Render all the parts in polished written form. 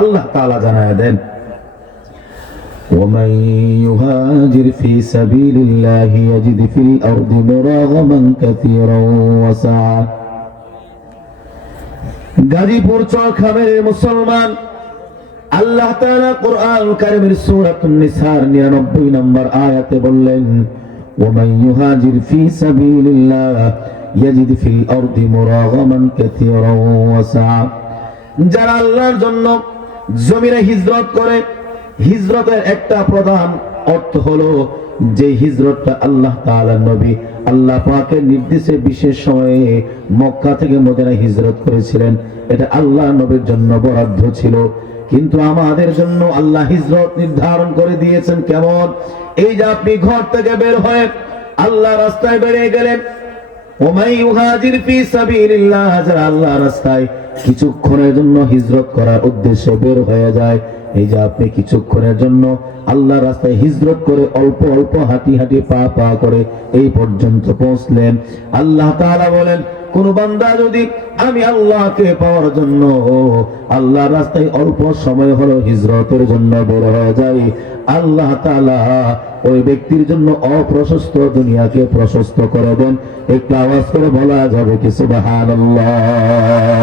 আল্লাহ তাআলা জানায় দেন, ومن يهاجر في سبيل الله يجد في الأرض مراغما كثيرا وسعة। গাজীপুর চরখামের মুসলমান, আল্লাহ তাআলা কোরআন কারীমের সূরাতুন নিসার 99 নম্বর আয়াতে বললেন, ومن يهاجر في سبيل الله يجد في الأرض مراغما كثيرا وسعة। যারা আল্লাহর জন্য জমিনে হিজরত করে, হিজরতের একটা প্রধান অর্থ হলো যে হিজরতটা আল্লাহ তাআলার নবী আল্লাহ পাকের নির্দেশে বিশেষ সময়ে মক্কা থেকে মদিনায় হিজরত করেছিলেন, এটা আল্লাহ নবীর জন্য বরাদ্দ ছিল। কিন্তু আমাদের জন্য আল্লাহ হিজরত নির্ধারণ করে দিয়েছেন কেমন? এই যে আপনি ঘর থেকে বের হয়ে আল্লাহ রাস্তায় বেরিয়ে গেলেন, ওমাই ইউহাজির ফি সাবিলিল্লাহ, যারা আল্লাহ রাস্তায় কিছুক্ষণের জন্য হিজরত করার উদ্দেশ্যে বের হয়ে যায়, এই যে আপনি কিছুক্ষণের জন্য আল্লাহ রাস্তায় হিজরত করে অল্প অল্প হাঁটি হাঁটি পা পা করে এই পর্যন্ত পৌঁছলেন, আল্লাহ তাআলা বলেন, কোন বান্দা যদি আমি আল্লাহকে পাওয়ার জন্য আল্লাহ রাস্তায় অল্প সময় হলো হিজরতের জন্য বের হয়ে যায়, আল্লাহ তাআলা ওই ব্যক্তির জন্য অপ্রশস্ত দুনিয়াকে প্রশস্ত করে দেন। একটু আওয়াজ করে বলা যাবে কি সুবহানাল্লাহ?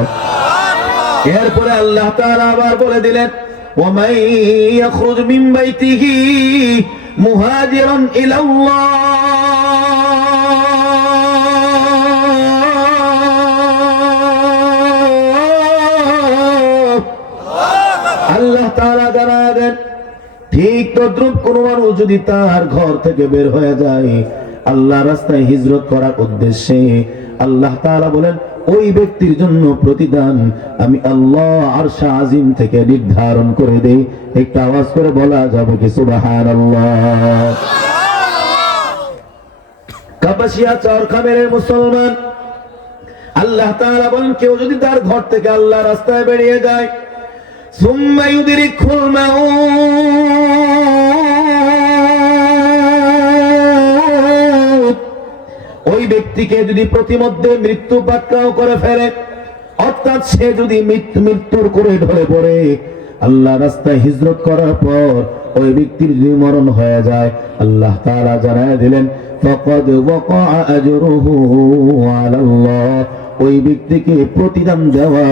এরপরে আল্লাহ তাআলা আবার বলে দিলেন, ومن يخرج من بيته مهاجرا إلى الله আল্লাহ তাআলা জানায় দেন, ঠিক তদ্রুপ কোন মানুষ যদি তার ঘর থেকে বের হয়ে যায় আল্লাহ রাস্তায় হিজরত করার উদ্দেশ্যে, আল্লাহ তাআলা বলেন ওই ব্যক্তির জন্য প্রতিদান আমি আল্লাহ আরশ আজিম থেকে নির্ধারণ করে দেই। একটা আওয়াজ করে বলা যাবে কি সুবহানাল্লাহ? কাপাসিয়া চরখামের মুসলমান, আল্লাহ তাআলা বলেন কেউ যদি তার ঘর থেকে আল্লাহ রাস্তায় বেরিয়ে যায়, সুম্মা ইউদরিকুল মাউত, ওই ব্যক্তিকে যদি প্রতিমধ্যে মৃত্যু পাকড়াও করে ফেলে, অর্থাৎ সে যদি মৃত্যুর করে ঢলে পড়ে, আল্লাহ রাস্তায় হিজরত করার পর ওই ব্যক্তির যদি মরণ হয়ে যায়, আল্লাহ তাআলা জানায় দিলেন, ফাকাদ ওয়াকা আজরুহু আলাল্লাহ, ওই ব্যক্তিকে প্রতিদান দেওয়া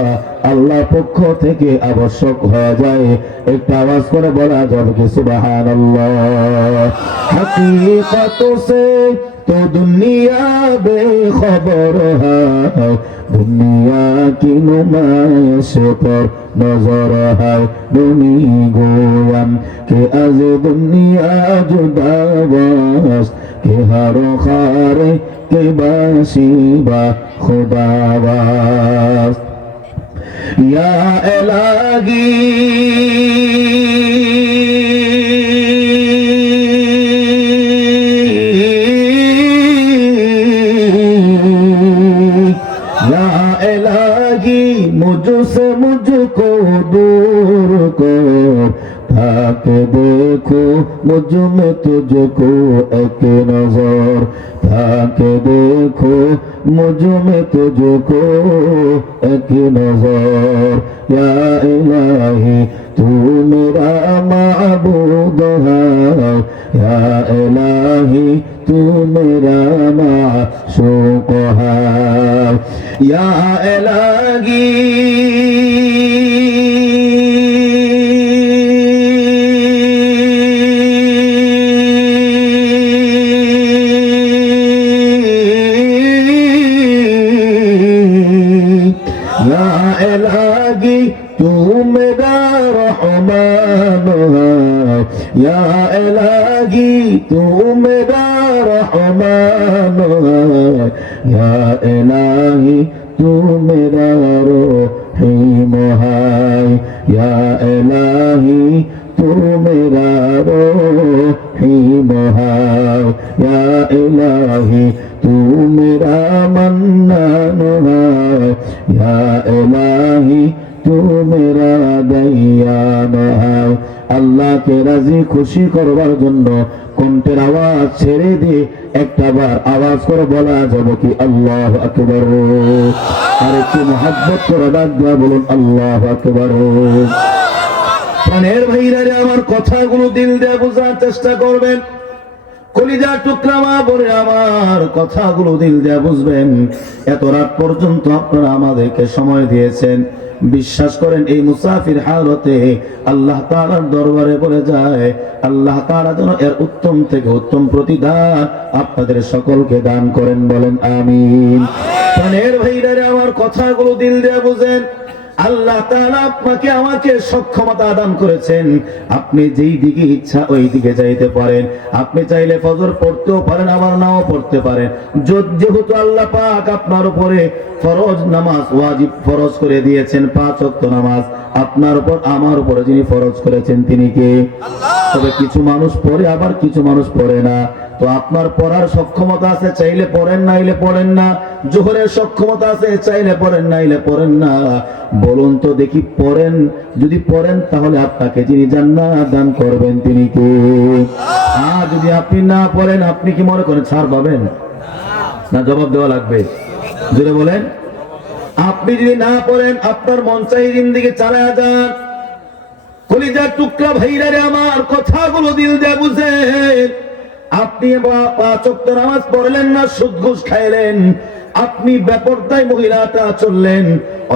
আল্লাহর পক্ষ থেকে আবশ্যক হয়ে যায়। একটা আওয়াজ করে বলা যাবে কি সুবহানাল্লাহ? হकीकत से तो दुनिया बेखबर है, दुनिया की नुमाइश पर नजर है, दुनी गोयम के आज दुनिया जुदा बस के हर खारे के बाशिबा खुदावास। या इलाही मुझसे मुझको दूर कर, ताके देखो मुझ में तुझको एक नजर, ताके देखो मुझ में तुझको एक नजर। या इलाही तू मेरा माबूद है, या इलाही तू मेरा माशूक है, या इलाही तू मेरा रहमान है, या इलाही तू मेरा रहमान है, या इलाही तू मेरा रहीम है, या इलाही तू मेरा रहीम है, या इलाही तू मेरा मन्नान है, या इलाही तू मेरा दयान है। আল্লাহকে রাজি খুশি করবার জন্য কণ্ঠের আওয়াজ ছেড়ে দিয়ে একটা বার আওয়াজ করে বলা যাবে কি আল্লাহু আকবার? আর একটু মহব্বত করে ডাক দিয়া বলুন আল্লাহু আকবার। প্রাণের ভাইরা আমার কথাগুলো দিল দিয়ে বোঝার চেষ্টা করবেন। কলিজার টুকরা মা বলে আমার কথাগুলো দিল দিয়ে বুঝবেন। এত রাত পর্যন্ত আপনারা আমাদেরকে সময় দিয়েছেন। বিশ্বাস করেন এই মুসাফির হালতে আল্লাহ তাআলার দরবারে বলে যায়, আল্লাহ তাআলা যেন এর উত্তম থেকে উত্তম প্রতিদান আপনাদের সকলকে দান করেন, বলেন আমিন। প্রাণের ভাইরা আমার কথাগুলো দিল দিয়ে বুঝেন। আল্লাহ তাআলা আপনাকে আমাকে সক্ষমতা দান করেছেন। আপনি যেই দিকে ইচ্ছা ওই দিকে যাইতে পারেন। আপনি চাইলে ফজর পড়তেও পারেন, আবার নাও পড়তে পারেন। যেহেতু আল্লাহ পাক আপনার উপরে ফরজ নামাজ ওয়াজিব ফরজ করে দিয়েছেন, 5 ওয়াক্ত নামাজ আপনার উপর আমার উপরে যিনি ফরজ করেছেন তিনি কে? আল্লাহ। তবে কিছু মানুষ পড়ে, আবার কিছু মানুষ পড়ে না। তো আপনার পড়ার সক্ষমতা আছে, চাইলে পড়েন, নাইলে পড়েন না। জোহরের সক্ষমতা আছে, চাইলে পড়েন, নাইলে পড়েন না। বলুন তো দেখি, পড়েন, যদি পড়েন তাহলে আপনাকে যিনি জান্নাত দান করবেন তিনি কে? আর যদি আপনি না পড়েন, আপনি কি মনে করেন ছাড় পাবেন? না, জবাব দেওয়া লাগবে, জোরে বলেন। আপনি যদি না পড়েন, আপনার মন চাই জিন্দেগি চালায়া যান। কলিজার টুকরা ভাইরা রে আমার কথাগুলো দিল দিয়ে বুঝেন। আপনি 5 ওয়াক্ত নামাজ পড়লেন না, সুদ ঘুষ খাইলেন, আপনি বেপরদায় মহিলাটা চললেন,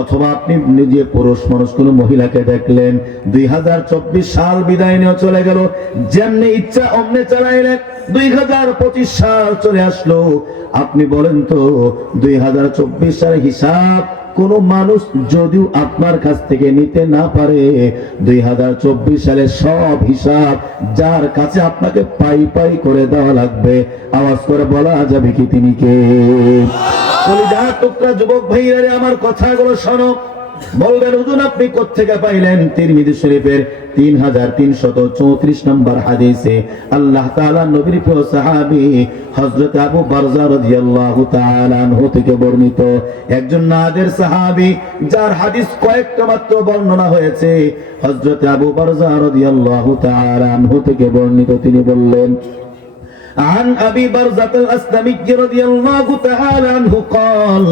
অথবা আপনি নিজে পুরুষ মানুষ কোন মহিলাকে দেখলেন, 2024 সাল বিদায় নিয়ে চলে গেল, যেমনি ইচ্ছা অমনে চালাইলেন, 2025 সাল চলে আসলো। আপনি বলেন তো 2024 সালের হিসাব কোন মানুষ যদিও আপনার কাছ থেকে নিতে না পারে, 2024 সালের সব হিসাব যার কাছে আপনাকে পাই পাই করে দেওয়া লাগবে। আওয়াজ করে বলা যাবে কি তিনি কে? কলিজার টুকরা যুবক ভাইরা আমার কথাগুলো শোনো। বলবেন হুজুর আপনি কোত্থেকে পাইলেন? তিরমিজি শরীফের 3334 নম্বর হাদিসে আল্লাহ তাআলা নবীর প্রিয় সাহাবী হযরত আবু বারজা রাদিয়াল্লাহু তাআলা আনহু থেকে বর্ণিত একজন নাদের সাহাবী, যার হাদিস কয়েকটা মাত্র বর্ণনা হয়েছে। হযরত আবু বারজা রাদিয়াল্লাহু তাআলা আনহু থেকে বর্ণিত, তিনি বললেন, عن أبي برزة الأسلمي رضي الله تعالى عنه قال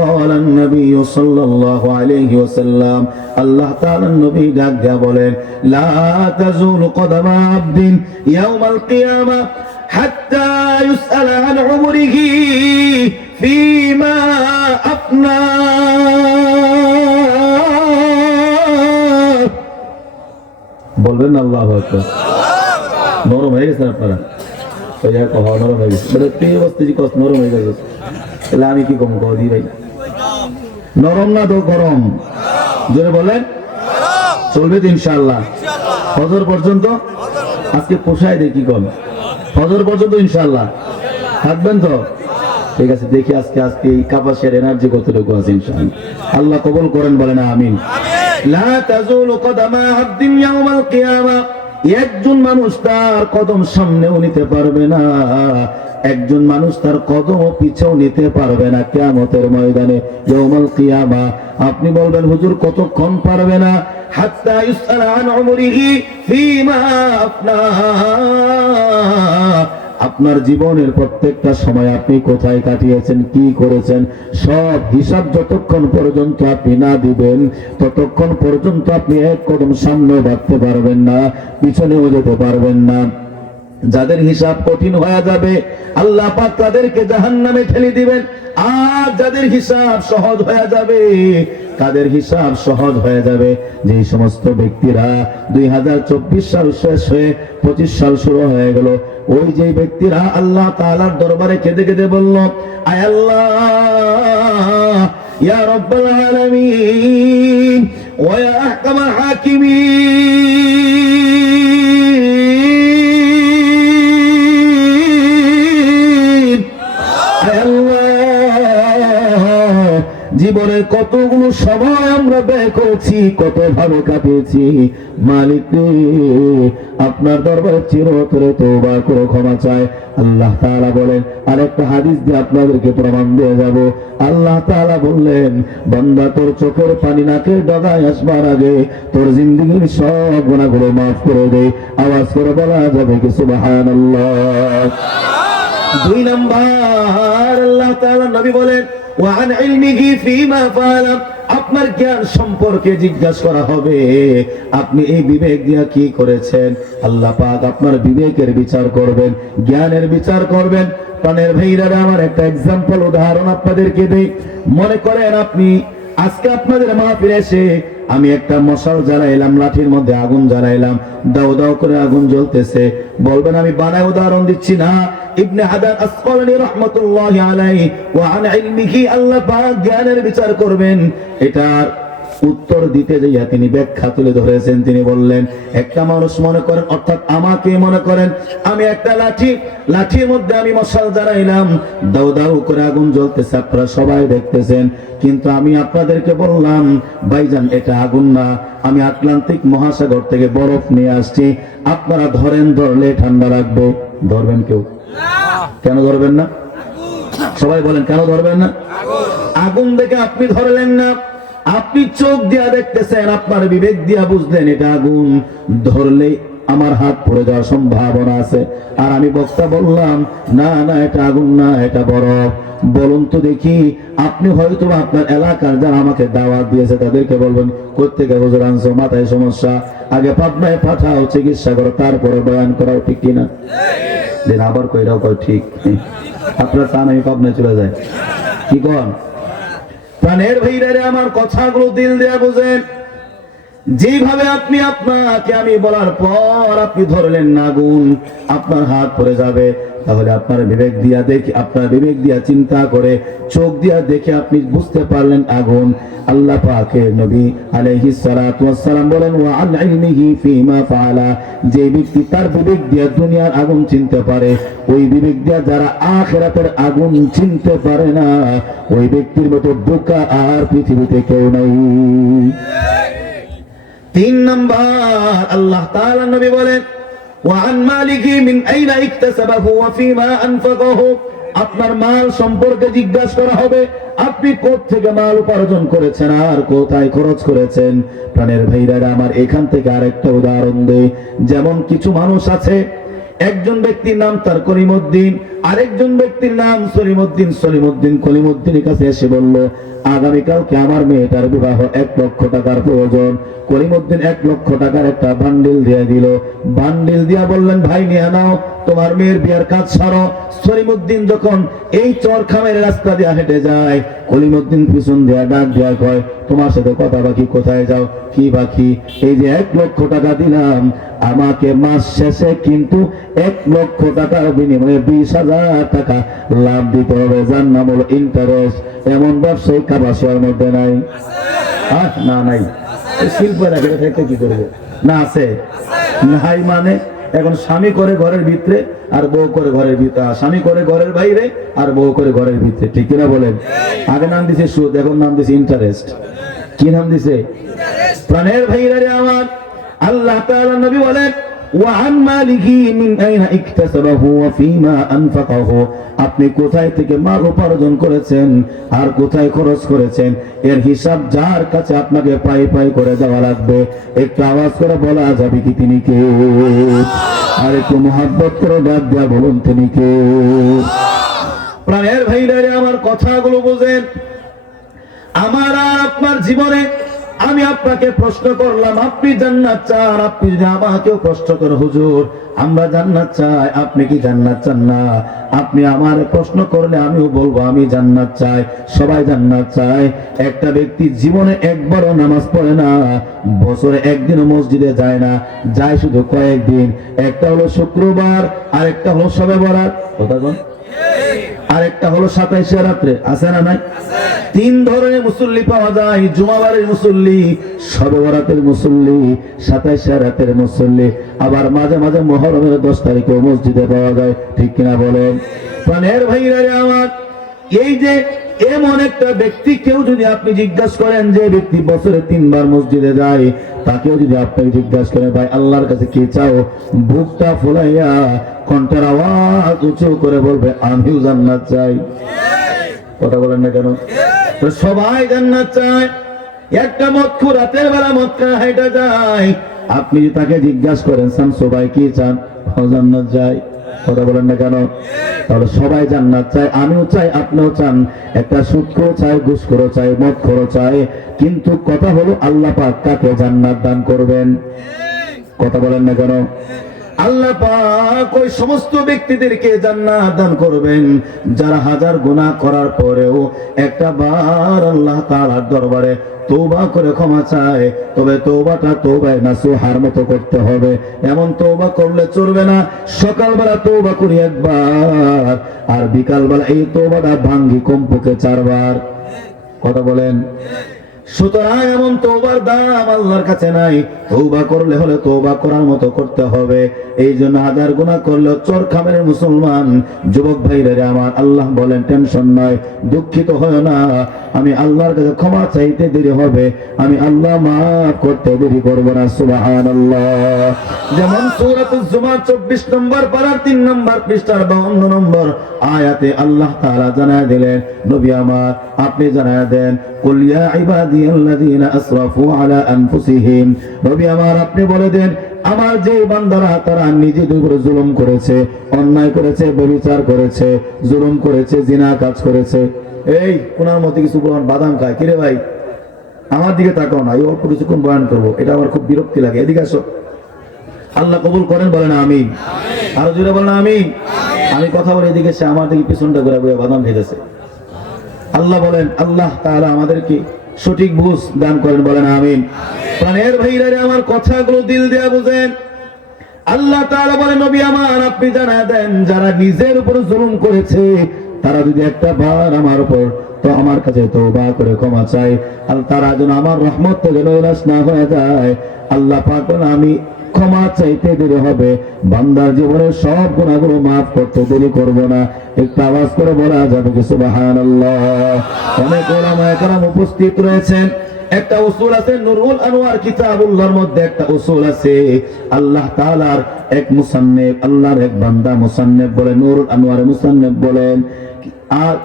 قال النبي صلى الله عليه وسلم الله تعالى النبي جاء بولين لا تزول قدم عبد يوم القيامة حتى يسأل عن عمره فيما أفنى বলবেন আল্লাহু আকবার। নরম হয়ে গেছেন আপনারা? নরম হয়ে গেছে, নরম হয়ে গেছে। তাহলে আমি কি কম কদি ভাই? নরম না তো গরম? জোরে বলেন। চলবে তো ইনশাআল্লাহ ফজর পর্যন্ত? আজকে পোষায় দেখি কম ফজর পর্যন্ত ইনশাআল্লাহ থাকবেন তো? ঠিক আছে, দেখি আজকে এই কাপাসের এনার্জি কতটুকু আছে ইনশাআল্লাহ। আল্লাহ কবুল করেন, বলেন আমিন। লা তাজুলু কদামা আবদিন ইয়াউমাল কিয়ামা, একজন মানুষ তার কদম সামনেও নিতে পারবে না, একজন মানুষ তার কদম পিছেও নিতে পারবে না কিয়ামতের ময়দানে, ইয়াউমুল কিয়ামা। আপনি বলবেন হুজুর কতক্ষণ পারবে না? হাত্তা ইউসআল আন উমরিহি ফীমা আফনা, আপনার জীবনের প্রত্যেকটা সময় আপনি কোথায় কাটিয়েছেন, কি করেছেন, সব হিসাব যতক্ষণ পর্যন্ত আপনি না দিবেন ততক্ষণ পর্যন্ত আপনি এক কদম সামনে বাড়তে পারবেন না, পিছনেও যেতে পারবেন না। যাদের হিসাব কঠিন হয়ে যাবে আল্লাহ পাক তাদেরকে জাহান্নামে ঠেলে দিবেন। আর যাদের হিসাব সহজ হয়ে যাবে, কাদের হিসাব সহজ হয়ে যাবে? যে সমস্ত ব্যক্তিরা 2024 সাল শেষ হয়ে 25 সাল শুরু হয়ে গেল, ওই যে ব্যক্তিরা আল্লাহ তাআলার দরবারে কেঁদে কেঁদে বলল, আয় আল্লাহ ইয়া রাব্বাল আলামিন ওয়া ইয়া আহকামাল হাকিমিন, আয় আল্লাহ জীবনের কতগুলো সময় আমরা ব্যয় করেছি, কত ভাবে কাটিয়েছি, মালিক রে আপনার দরবারে চিরতরে তওবা করে ক্ষমা চায়। আল্লাহ তাআলা বলেন, আরেকটা হাদিস দিয়ে আপনাদেরকে প্রমাণ দিয়ে যাব। আল্লাহ তাআলা বললেন, বান্দা তোর চোখের পানি নাকের ডগায় আসবার আগে তোর জিন্দেগীর সব গুনাহগুলো মাফ করে দে। আওয়াজ করে বলা যাবে কি সুবহানাল্লাহ। 2 নাম্বার আল্লাহ তাআলা নবী বলেন, ওয়ান ইলমিহি ফীমা ফাআলা, আপনার জ্ঞান সম্পর্কে জিজ্ঞাসা করা হবে, আপনি এই বিবেক দিয়ে কি করেছেন। আল্লাহ পাক আপনার বিবেকের বিচার করবেন, জ্ঞানের বিচার করবেন। প্রাণের ভাইরা আমার একটা এক্সাম্পল উদাহরণ আপনাদেরকে দেই। মনে করেন আপনি আজকে আপনাদের মাহফিলে এসে আমি একটা মশাল জ্বালাইলাম, লাঠির মধ্যে আগুন জ্বালাইলাম, দাও দাও করে আগুন জ্বলতেছে। বলবেন আমি বানায় উদাহরণ দিচ্ছি না। ইবনে হাজার আসকালানী রাহমাতুল্লাহি আলাইহি ওয়া আন ইলমিহি, আল্লাহ পাক জ্ঞানের বিচার করবেন। এটার উত্তর দিতে যাইয়া তিনি ব্যাখ্যা তুলে ধরেছেন। তিনি বললেন, একটা মানুষ মনে করেন, অর্থাৎ আমাকে মনে করেন, আমি একটা লাঠির মধ্যে আমি মশাল জ্বালাইলাম, দাও দাও করে আগুন জ্বলতেছে, আপনারা সবাই দেখতেছেন। কিন্তু আমি আপনাদেরকে বললাম, ভাইজান এটা আগুন না, আমি আটলান্টিক মহাসাগর থেকে বরফ নিয়ে আসছি, আপনারা ধরেন, ধরলে ঠান্ডা লাগবে। ধরবেন কেউ? কেন ধরবেন না? সবাই বলেন কেন ধরবেন না? আগুন দেখে আপনি ধরলেন না, আপনি চোখ দিয়া দেখতেছেন, আপনার বিবেক দিয়া বুঝলেন এটা আগুন, ধরলেই আমার হাত পড়ে যাওয়ার সম্ভাবনা আছে। আর আমি বক্তা বললাম, না না এটা আগুন না, এটা বরফ। বলুন তো দেখি, আপনি হয়তো আপনার এলাকার যারা আমাকে দাওয়াত দিয়েছে তাদেরকে বলবেন, কোত্থেকে হুজুর আনছো, মাথায় সমস্যা, আগে পাবনায় পাঠাও, চিকিৎসা করো, তারপরে বয়ান করাও, ঠিক কিনা? দিন আবার কইরাও কয় ঠিক। আপনারা চান আমি পাবনায় চলে যাই? কি কন? প্রাণের ভাইরা আমার কথাগুলো দিল দেয়া বুঝেন। যেভাবে আপনি আপনাকে আমি বলার পর আপনি ধরলেন না আগুন, আপনার হাত পড়ে যাবে, তাহলে আপনার বিবেক দিয়া দেখে, আপনার বিবেক দিয়া চিন্তা করে, চোখ দিয়া দেখে আপনি বুঝতে পারলেন আগুন। আল্লাহ পাকের নবী আলাইহিস সালাতু ওয়াস সালাম বলেন, ওয়া আন ইলমিহি ফিমা ফাআলা, যে ব্যক্তি তার বিবেক দিয়া দুনিয়ার আগুন চিনতে পারে, ওই বিবেক দিয়া যারা আখিরাতের আগুন চিনতে পারে না, ওই ব্যক্তির মতো বোকা আর পৃথিবীতে কেউ নাই। 3 নাম্বার, আল্লাহ তাআলা নবী বলেন, ওয়া আন মালিহি মিন আইনা ইকতাসাবাহু ওয়া ফিমা আনফাকাহু, আপনার মাল সম্পর্কে জিজ্ঞাসা করা হবে, আপনি কোথা থেকে মাল উপার্জন করেছেন আর কোথায় খরচ করেছেন। প্রাণের ভাইরা আমার, এখান থেকে আরেকটা উদাহরণ দেই। যেমন কিছু মানুষ আছে, একজন ব্যক্তির নাম তার কলিমউদ্দিন, আরেকজন ব্যক্তির নাম সলিমউদ্দিন। কলিমউদ্দিনের কাছে এসে বলল, আগামীকালকে আমার মেয়েটার বিবাহ, 1 লক্ষ টাকার প্রয়োজন। কলিমউদ্দিন 1 লক্ষ টাকার একটা বান্ডিল দিয়ে দিল। বান্ডিল দিয়া বললেন, ভাই নিয়ে নাও, তোমার মেয়ের বিয়ার কাজ সারো। সলিমউদ্দিন যখন এই চরখামের রাস্তা দিয়ে হেঁটে যায়, কলিমউদ্দিন পিছন দিয়া ডাক দিয়া কয়, তোমার সাথে কথা বাকি, কোথায় যাও? কি বাকি? এই যে 1 লক্ষ টাকা দিলাম, আমাকে মাস শেষে কিন্তু 1 লক্ষ টাকার বিনিময়ে 20,000 টাকা লাভ দিতে হবে, যার নাম হলো ইন্টারেস্ট। এমন ব্যবসায়িক কাবাসের মধ্যে নাই? না নাই। শিল্প থাকতে কি করবো? না আছে? নাই মানে এখন স্বামী করে ঘরের ভিতরে আর বউ করে ঘরের ভিতরে, স্বামী করে ঘরের বাইরে আর বউ করে ঘরের ভিতরে, ঠিক কিনা বলেন? আগে নাম দিছে সুদ, এখন নাম দিছে ইন্টারেস্ট। কি নাম দিছে? প্রাণের ভাইরা আমার, আল্লাহ তাআলা নবী বলেন, ওয়া আন মালিহি মিন আইনা ইকতাসাবাহু ওয়া ফিমা আনফাকাহু, আপনি কোথায় থেকে মাল উপার্জন করেছেন আর কোথায় খরচ করেছেন, এর হিসাব যার কাছে আপনাকে পাই পাই করে দেওয়া লাগবে। একটু আওয়াজ করে বলা যাবে কি তিনি কে? আর একটু মুহাব্বত করে ডাক দেয়া বলুন তিনি কে? প্রাণের ভাইরা আমার, কথাগুলো বুঝেন। আমার আর আপনার জীবনে আমি আপনাকে প্রশ্ন করলাম, আপনি জান্নাত চান, আপনি যদি আমাকেও প্রশ্ন করেন, হুজুর আমরা জান্নাত চাই, আপনি কি জান্নাত চান না? আপনি আমার প্রশ্ন করলে আমিও বলবো আমি জান্নাত চাই, সবাই জান্নাত চায়। একটা ব্যক্তি জীবনে একবারও নামাজ পড়ে না, বছরে একদিনও মসজিদে যায় না, যায় শুধু কয়েকদিন। একটা হলো শুক্রবার, আরেকটা হলো শবে বরাত, কথা বল, আরেকটা হলো 27শে রাত্রে, আছে না নাই? 3 ধরনের মুসল্লি পাওয়া যায়, জুমাবারের মুসল্লি, শবে বরাতের মুসল্লি, 27শে রাতের মুসল্লি, আবার মাঝে মাঝে মুহররমের 10 তারিখেও মসজিদে পাওয়া যায়, ঠিক কিনা বলেন? প্রাণের ভাইরা আমার, এই যে এমন একটা ব্যক্তি, কেউ যদি আপনি জিজ্ঞাসা করেন, যে ব্যক্তি বছরে 3 বার মসজিদে যায়, তাকেও যদি আপনি জিজ্ঞাসা করেন, ভাই আল্লাহর কাছে কি চাও, বুকটা ফুলাইয়া কণ্ঠের আওয়াজ উঁচু করে বলবে, আমিও জান্নাত চাই। কথা বলেন না কেন? সবাই জান্নাত চায়। একটা মক্কু রাতের বেলা মক্কা হেঁটে যায়, আপনি তাকে জিজ্ঞাসা করেন, শামসু ভাই কি চান? জান্নাত চাই। কথা বলেন না কেন? তাহলে সবাই জান্নাত চায়, আমিও চাই, আপনিও চান, একটা সুদখোর চাই, ঘুষখোর চাই, মদখোর চাই, কিন্তু কথা হলো আল্লাহ পাক কাকে জান্নাত দান করবেন? কথা বলেন না কেন? আল্লাহ পাক ওই সমস্ত ব্যক্তিদেরকে জান্নাত দান করবেন যারা হাজার গুনাহ করার পরেও একটা বার আল্লাহ তাআলার দরবারে তওবা করে ক্ষমা চায়। তবে তওবাটা তওবায়ে নাসুহার মতো করতে হবে। এমন তওবা করলে চলবে না সকালবেলা তওবা করি একবার, আর বিকালবেলা এই তওবাটা ভাঙ্গি কমপক্ষে 4 বার। কথা বলেন? সুতরাং এমন তওবার দাম আল্লাহর কাছে নাই। তওবা করলে হলে তওবা করার মতো করতে হবে। এই জন্য হাজার গুনাহ করলেও চোর খামের মুসলমান যুবক ভাইরা আমার, আল্লাহ বলেন টেনশন নয়, দুঃখিত হয় না, আমি আল্লাহর কাছে ক্ষমা চাইতে দেরি হবে, আমি আল্লাহ মাফ করতে দেরি করব না। সুবহানাল্লাহ। যেমন সূরাতুজ জুমার 24 নম্বর পারার 3 নম্বর পৃষ্ঠার 52 নম্বর আয়াতে আল্লাহ তাআলা জানায় দিলেন, নবী আমার আপনি জানায় দেন, কুল ইয়া ইবাদিয়াল্লাযীনা আসরাফু আলা আনফুসিহিম, নবী আমার আপনি বলে দেন আমার যে বান্দারা তারা নিজেদের উপরে জুলুম করেছে, অন্যায় করেছে, ব্যভিচার করেছে, জুলুম করেছে, জিনা কাজ করেছে। এই কোনার মধ্যে কিছু বাদাম খায়, কিরে ভাই আমার দিকে তাকাও না, এই অল্প কিছুক্ষণ বয়ান করবো, এটা আমার খুব বিরক্তি লাগে, এদিকে আসো। আল্লাহ কবুল করেন, বলেন আমিন। আরো জোরে বলেন আমিন। আমি কথা বলে এদিকে সে আমার দিকে পিছনটা ঘুরে ঘুরে বাদাম খেতেছে। আল্লাহ বলেন, আল্লাহ তাআলা আমাদেরকে সঠিক বুঝ দান করেন, বলেন আমিন। প্রাণের ভাইরা আমার কথাগুলো দিল দিয়ে বুঝেন। আল্লাহ তাআলা বলেন, নবী আমার আপনি জানায় দেন যারা নিজের উপর জুলুম করেছে তারা যদি একটা বার আমার উপর তো আমার কাছে তওবা করে ক্ষমা চায়, আর তারা যেন আমার রহমত থেকে নৈরাশ না হয়ে যায়। আল্লাহ পাক বলেন আমি ক্ষমা চাইতে দেরি হবে, বান্দার জীবনের সব গুনাহগুলো মাফ করতে দেরি করব না। একটু আওয়াজ করে বলা যাবে কি সুবহানাল্লাহ? অনেক ওলামায়ে কেরাম উপস্থিত রয়েছেন। একটা উসুল আছে নুরুল আনোয়ার কিতাবুল্লাহর মধ্যে একটা উসুল আছে, আল্লাহ তাআলার এক মুসান্নিফ, আল্লাহর এক বান্দা মুসান্নিফ বলে, নুরুল আনোয়ার মুসান্নিফ বলেন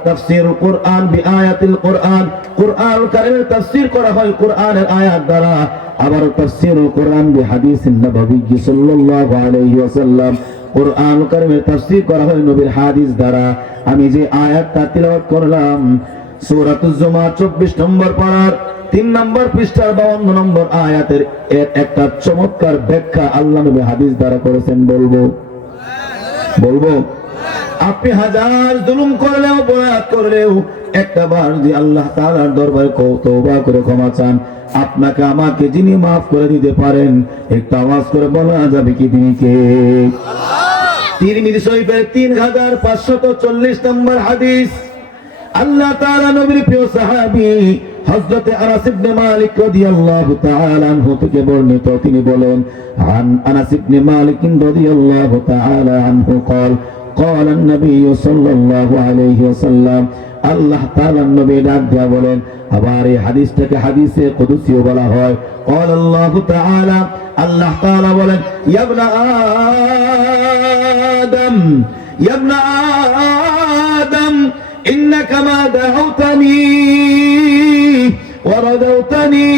তাফসীরুল কুরআন বিআয়াতিল কুরআন, কুরআনুল কারীমের তাফসীর করা হয় কুরআনের আয়াত দ্বারা, আবার তাফসীরুল কুরআন বিহাদিসিন নববী সাল্লাল্লাহু আলাইহি ওয়াসাল্লাম, কুরআনুল কারীমের তাফসীর করা হয় নবীর হাদিস দ্বারা। আমি যে আয়াতটা তিলাওয়াত করলাম সূরাতুজ জুমার 24 নম্বর পারার 3 নম্বর পৃষ্ঠার 52 নম্বর আয়াতের একটা চমৎকার ব্যাখ্যা আল্লাহ নবী হাদিস দ্বারা করেছেন। বলবো আপনি হাজার জুলুম করলেও অপরাধ করলেও একটা বার যে আল্লাহ তাআলার দরবারে তওবা করে ক্ষমা চান, আপনাকে আমাকে যিনি মাফ করে দিতে পারেন, একটু আওয়াজ করে বলা যাবে কি তিনি কে? তিরমিজি শরীফের 3540 নম্বর হাদিস, আল্লাহ তাআলা নবীর প্রিয় সাহাবী হযরত আনাস ইবনে মালিক রাদিয়াল্লাহু তাআলা আনহু থেকে বর্ণিত, তিনি বলেন আন আনাস ইবনে মালিক রাদিয়াল্লাহু তাআলা আনহু قال قال النبي صلى الله عليه وسلم, আল্লাহ তাআলার নবী ডাক দিয়া বলেন, আবার এই হাদিসটাকে হাদিসে কুদসিও বলা হয়। قال الله تعالى, আল্লাহ তাআলা বলেন, ইয়া ইবনা আদম, ইয়া ইবনা আদম ইন্নাকা মা দাউতানি ওয়া রাদাউতানি,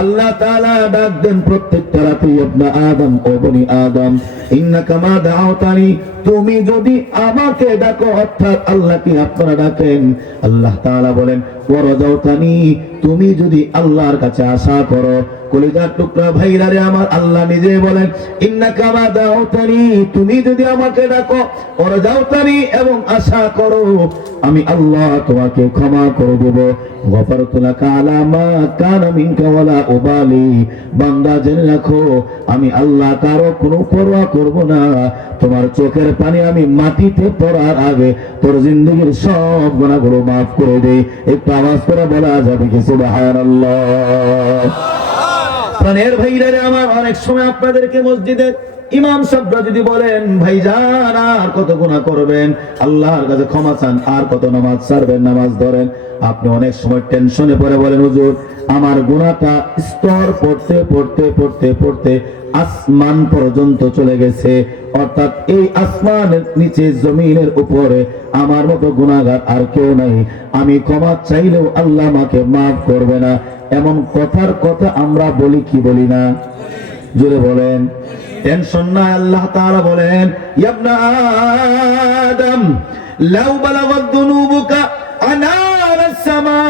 আল্লাহ তাআলা ডাক দেন প্রত্যেকটা রাতে, ইবনা আদম, ও বনি আদম, ইন্নাকা মা দাউতানি, তুমি যদি আমাকে ডাকো, অর্থাৎ আল্লাহকে আপনারা ডাকেন, আল্লাহ তাআলা বলেন ওয়া রাদাউতানি, তুমি যদি আল্লাহর কাছে আশা করো। কলিজার টুকরা ভাইরা রে আমার, আল্লাহ নিজে বলেন ইন্নাকা মা দাউতানি, তুমি যদি আমাকে ডাকো, ওয়া রাদাউতানি, এবং আশা করো, আমি আল্লাহ তোমাকে ক্ষমা করে দেব। গফারতু লাকা আলা মা কানা মিনকা ওয়ালা উবালি, বান্দা জেনে রাখো আমি আল্লাহ কারো কোনো পরোয়া করব না, তোমার চোখের পানি আমি মাটিতে পড়ার আগে তোর জিন্দেগীর সব গুনাহগুলো মাফ করে দেই। একটু আওয়াজ করে বলা যাবে কি সুবহানাল্লাহ? প্রাণের ভাইরা আমার, অনেক সময় আপনাদেরকে মসজিদের ইমাম সাহেবরা যদি বলেন ভাইজান আর কত গুনাহ করবেন, আল্লাহর কাছে ক্ষমা চান, আর কত নামাজ ছাড়বেন, নামাজ ধরেন, আপনি অনেক সময় টেনশনে পড়ে বলেন হুজুর আমার গুনাহটা স্তর পড়তে পড়তে পড়তে পড়তে আসমান পর্যন্ত চলে গেছে, অর্থাৎ এই আসমানের নিচে জমিনের উপরে আমার মতো গুনাহগার আর কেউ নাই, আমি ক্ষমা চাইলেও আল্লাহ আমাকে মাফ করবে না। এমন কথার কথা আমরা বলি কি বলি না? জোরে বলেন টেনশন নাই। আল্লাহ তাআলা বলেন ইয়া আদম লাউ বালাগাত যুনুবুকা আনানাস সামা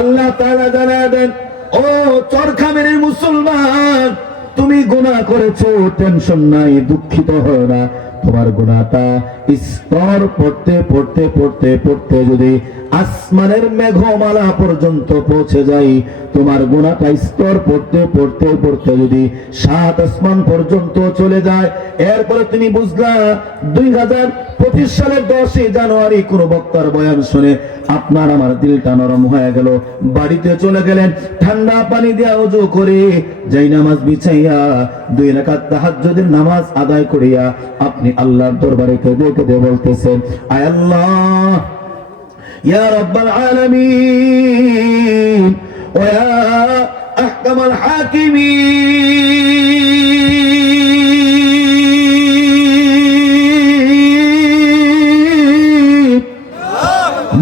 আল্লাহ তাআলা জানায় দেন ও চরখামের মুসলমান তুমি গুনাহ করেছো, টেনশন নাই, দুঃখিত হয় না। তোমার গুনাহটা স্তর পড়তে পড়তে পড়তে পড়তে যদি আসমানের মেঘমালা পর্যন্ত পৌঁছে যায়, তোমার গুনাহটা স্তর পড়তে পড়তে পড়তে যদি 7 আসমান পর্যন্ত চলে যায়, এরপরে তুমি বুঝলা 2025 সালের 10 জানুয়ারি কোন বক্তার বয়ান শুনে আপনার আমার দিলটা নরম হয়ে গেল, বাড়িতে চলে গেলেন, ঠান্ডা পানি দিয়ে ওযু করে যাই নামাজ বিছাইয়া 2 রাকাত তাহাজ্জুদের নামাজ আদায় করিয়া আপনি আল্লাহর দরবারে কেঁদে কেঁদে বলতেছেন আয় আল্লাহ ইয়া রাব্বাল আলামিন ওয়া ইয়া আহকামাল হাকিমিন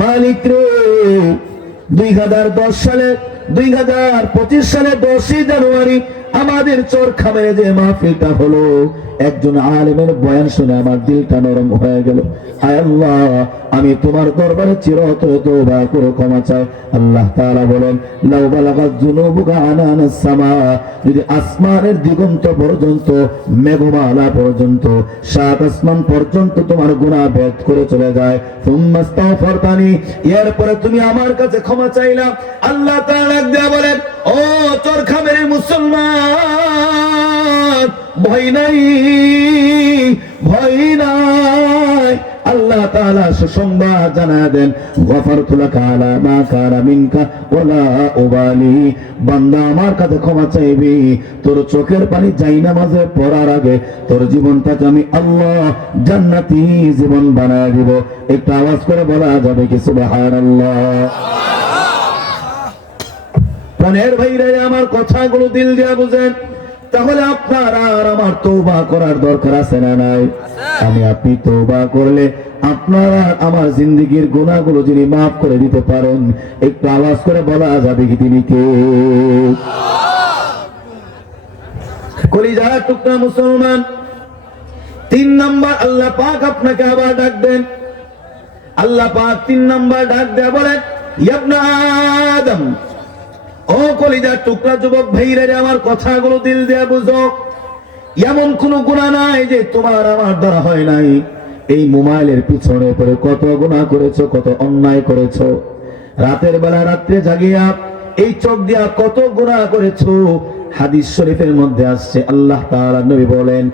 মালিক রে 2010 সালে 2025 সালে 10 জানুয়ারি আমাদের চরখামের যে মাহফিলটা হলো, একজন আলেমের বয়ান শুনে আমার দিলটা নরম হয়ে গেল। হায় আল্লাহ আমি তোমার দরবারে চিরতরে তওবা করে ক্ষমা চাই। আল্লাহ তাআলা বলেন লাউ বালাগাত যুনুবুকা আনানাস সামা যদি আসমানের দিগন্ত পর্যন্ত মেঘমালা পর্যন্ত 7 আসমান পর্যন্ত তোমার গুনাহ ভেদ করে চলে যায়, সুম্মাস্তাগফারতানি এরপরে তুমি আমার কাছে ক্ষমা চাইলা, আল্লাহ তাআলা দেয়া বলেন ও চরখামের মুসলমান ভয় নাই, ভয় নাই। আল্লাহ তাআলা সুসংবাদ জানায় দেন গফারতু লাকা আলা মা কানা মিনকা ওয়ালা উবালি বান্দা আমার কাছে ক্ষমা চাইবি, তোর চোখের পানি যাই নামাজে পড়ার আগে তোর জীবনটাকে আমি আল্লাহ জান্নাতি জীবন বানায় দিব। একটু আওয়াজ করে বলা যাবে কি সুবহানাল্লাহ? প্রাণের ভাইরা আমার কথাগুলো দিল দিয়ে বুঝেন, তাহলে আপনার আর আমার তওবা করার দরকার আছে না নাই? আমি আপনি তওবা করলে আপনারা আমার জিন্দেগীর গুনাহগুলো যিনি মাফ করে দিতে পারেন, একটু আওয়াজ করে বলা যাবে কি তিনি কে? কলিজার টুকরা মুসলমান, 3 নাম্বার আল্লাহ পাক আপনাকে আবার ডাক দেন। আল্লাহ পাক 3 নাম্বার ডাক দেয়া বলেন ইয়া ইবনে আদম, ও কলিজার টুকরা যুবক ভাইরা আমার কথাগুলো দিল দিয়ে বুঝো, এমন কোন গুনাহ নাই যে তোমার আমার দ্বারা হয় নাই। এই মোবাইলের পিছনে পড়ে কত গুনাহ করেছো, কত অন্যায় করেছো, রাতের বেলা রাত্রে জাগিয়া এই চোখ দিয়া কত গুনাহ করেছো। হাদিস শরীফের মধ্যে আসছে আল্লাহ তাআলা নবী বলেন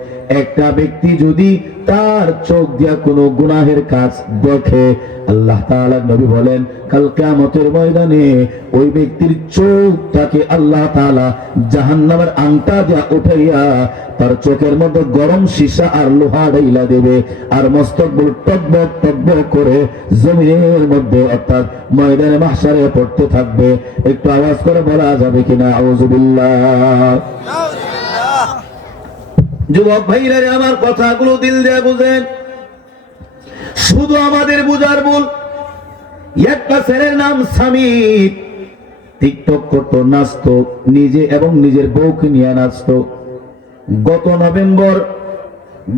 একটা ব্যক্তি যদি তার চোখ দিয়া কোনো গুনাহের কাজ দেখে, আল্লাহ তাআলা নবী বলেন কাল কিয়ামতের ময়দানে ওই ব্যক্তির চোখটাকে আল্লাহ তাআলা জাহান্নামের আংটা দিয়া উঠাইয়া তার চোখের মধ্যে গরম সীসা আর লোহা ঢাইলা দেবে, আর মস্তকগুলো টকবক টকবক করে জমিনের মধ্যে অর্থাৎ ময়দানে মাহশারে পড়তে থাকবে। একটু আওয়াজ করে বলা যাবে কিনা আউযুবিল্লাহ? যুবক ভাইরা আমার কথাগুলো দিল দিয়ে বুঝেন, শুধু আমাদের বুঝার ভুল। একটা ছেলের নাম সামির, টিকটক করতো, নাচতো, নিজে এবং নিজের বউকে নিয়ে নাচতো।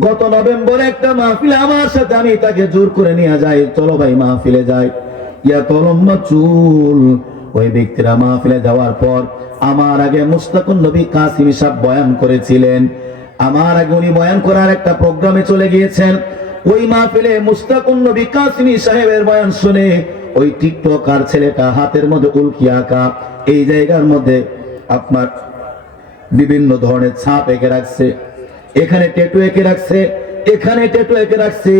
গত নভেম্বর একটা মাহফিলে আমার সাথে আমি তাকে জোর করে নিয়ে যাই, চলো ভাই মাহফিলে যাই। এত লম্বা চুল। ওই ব্যক্তিরা মাহফিলে যাওয়ার পর আমার আগে মুস্তাকুন নবী কাসিমি সাহেব বয়ান করেছিলেন, আমার আগে উনি বয়ান করার একটা প্রোগ্রামে চলে গিয়েছেন। ওই মাহফিলে মুস্তাকুন নবী কাসিমি সাহেবের বয়ান শুনে ওই টিকটকার ছেলেটা হাতের মধ্যে উল্কি আঁকা, এই জায়গার মধ্যে আপনার বিভিন্ন ধরনের ছাপ এঁকে রাখছে, এখানে ট্যাটু এঁকে রাখছে, এখানে ট্যাটু এঁকে রাখছে।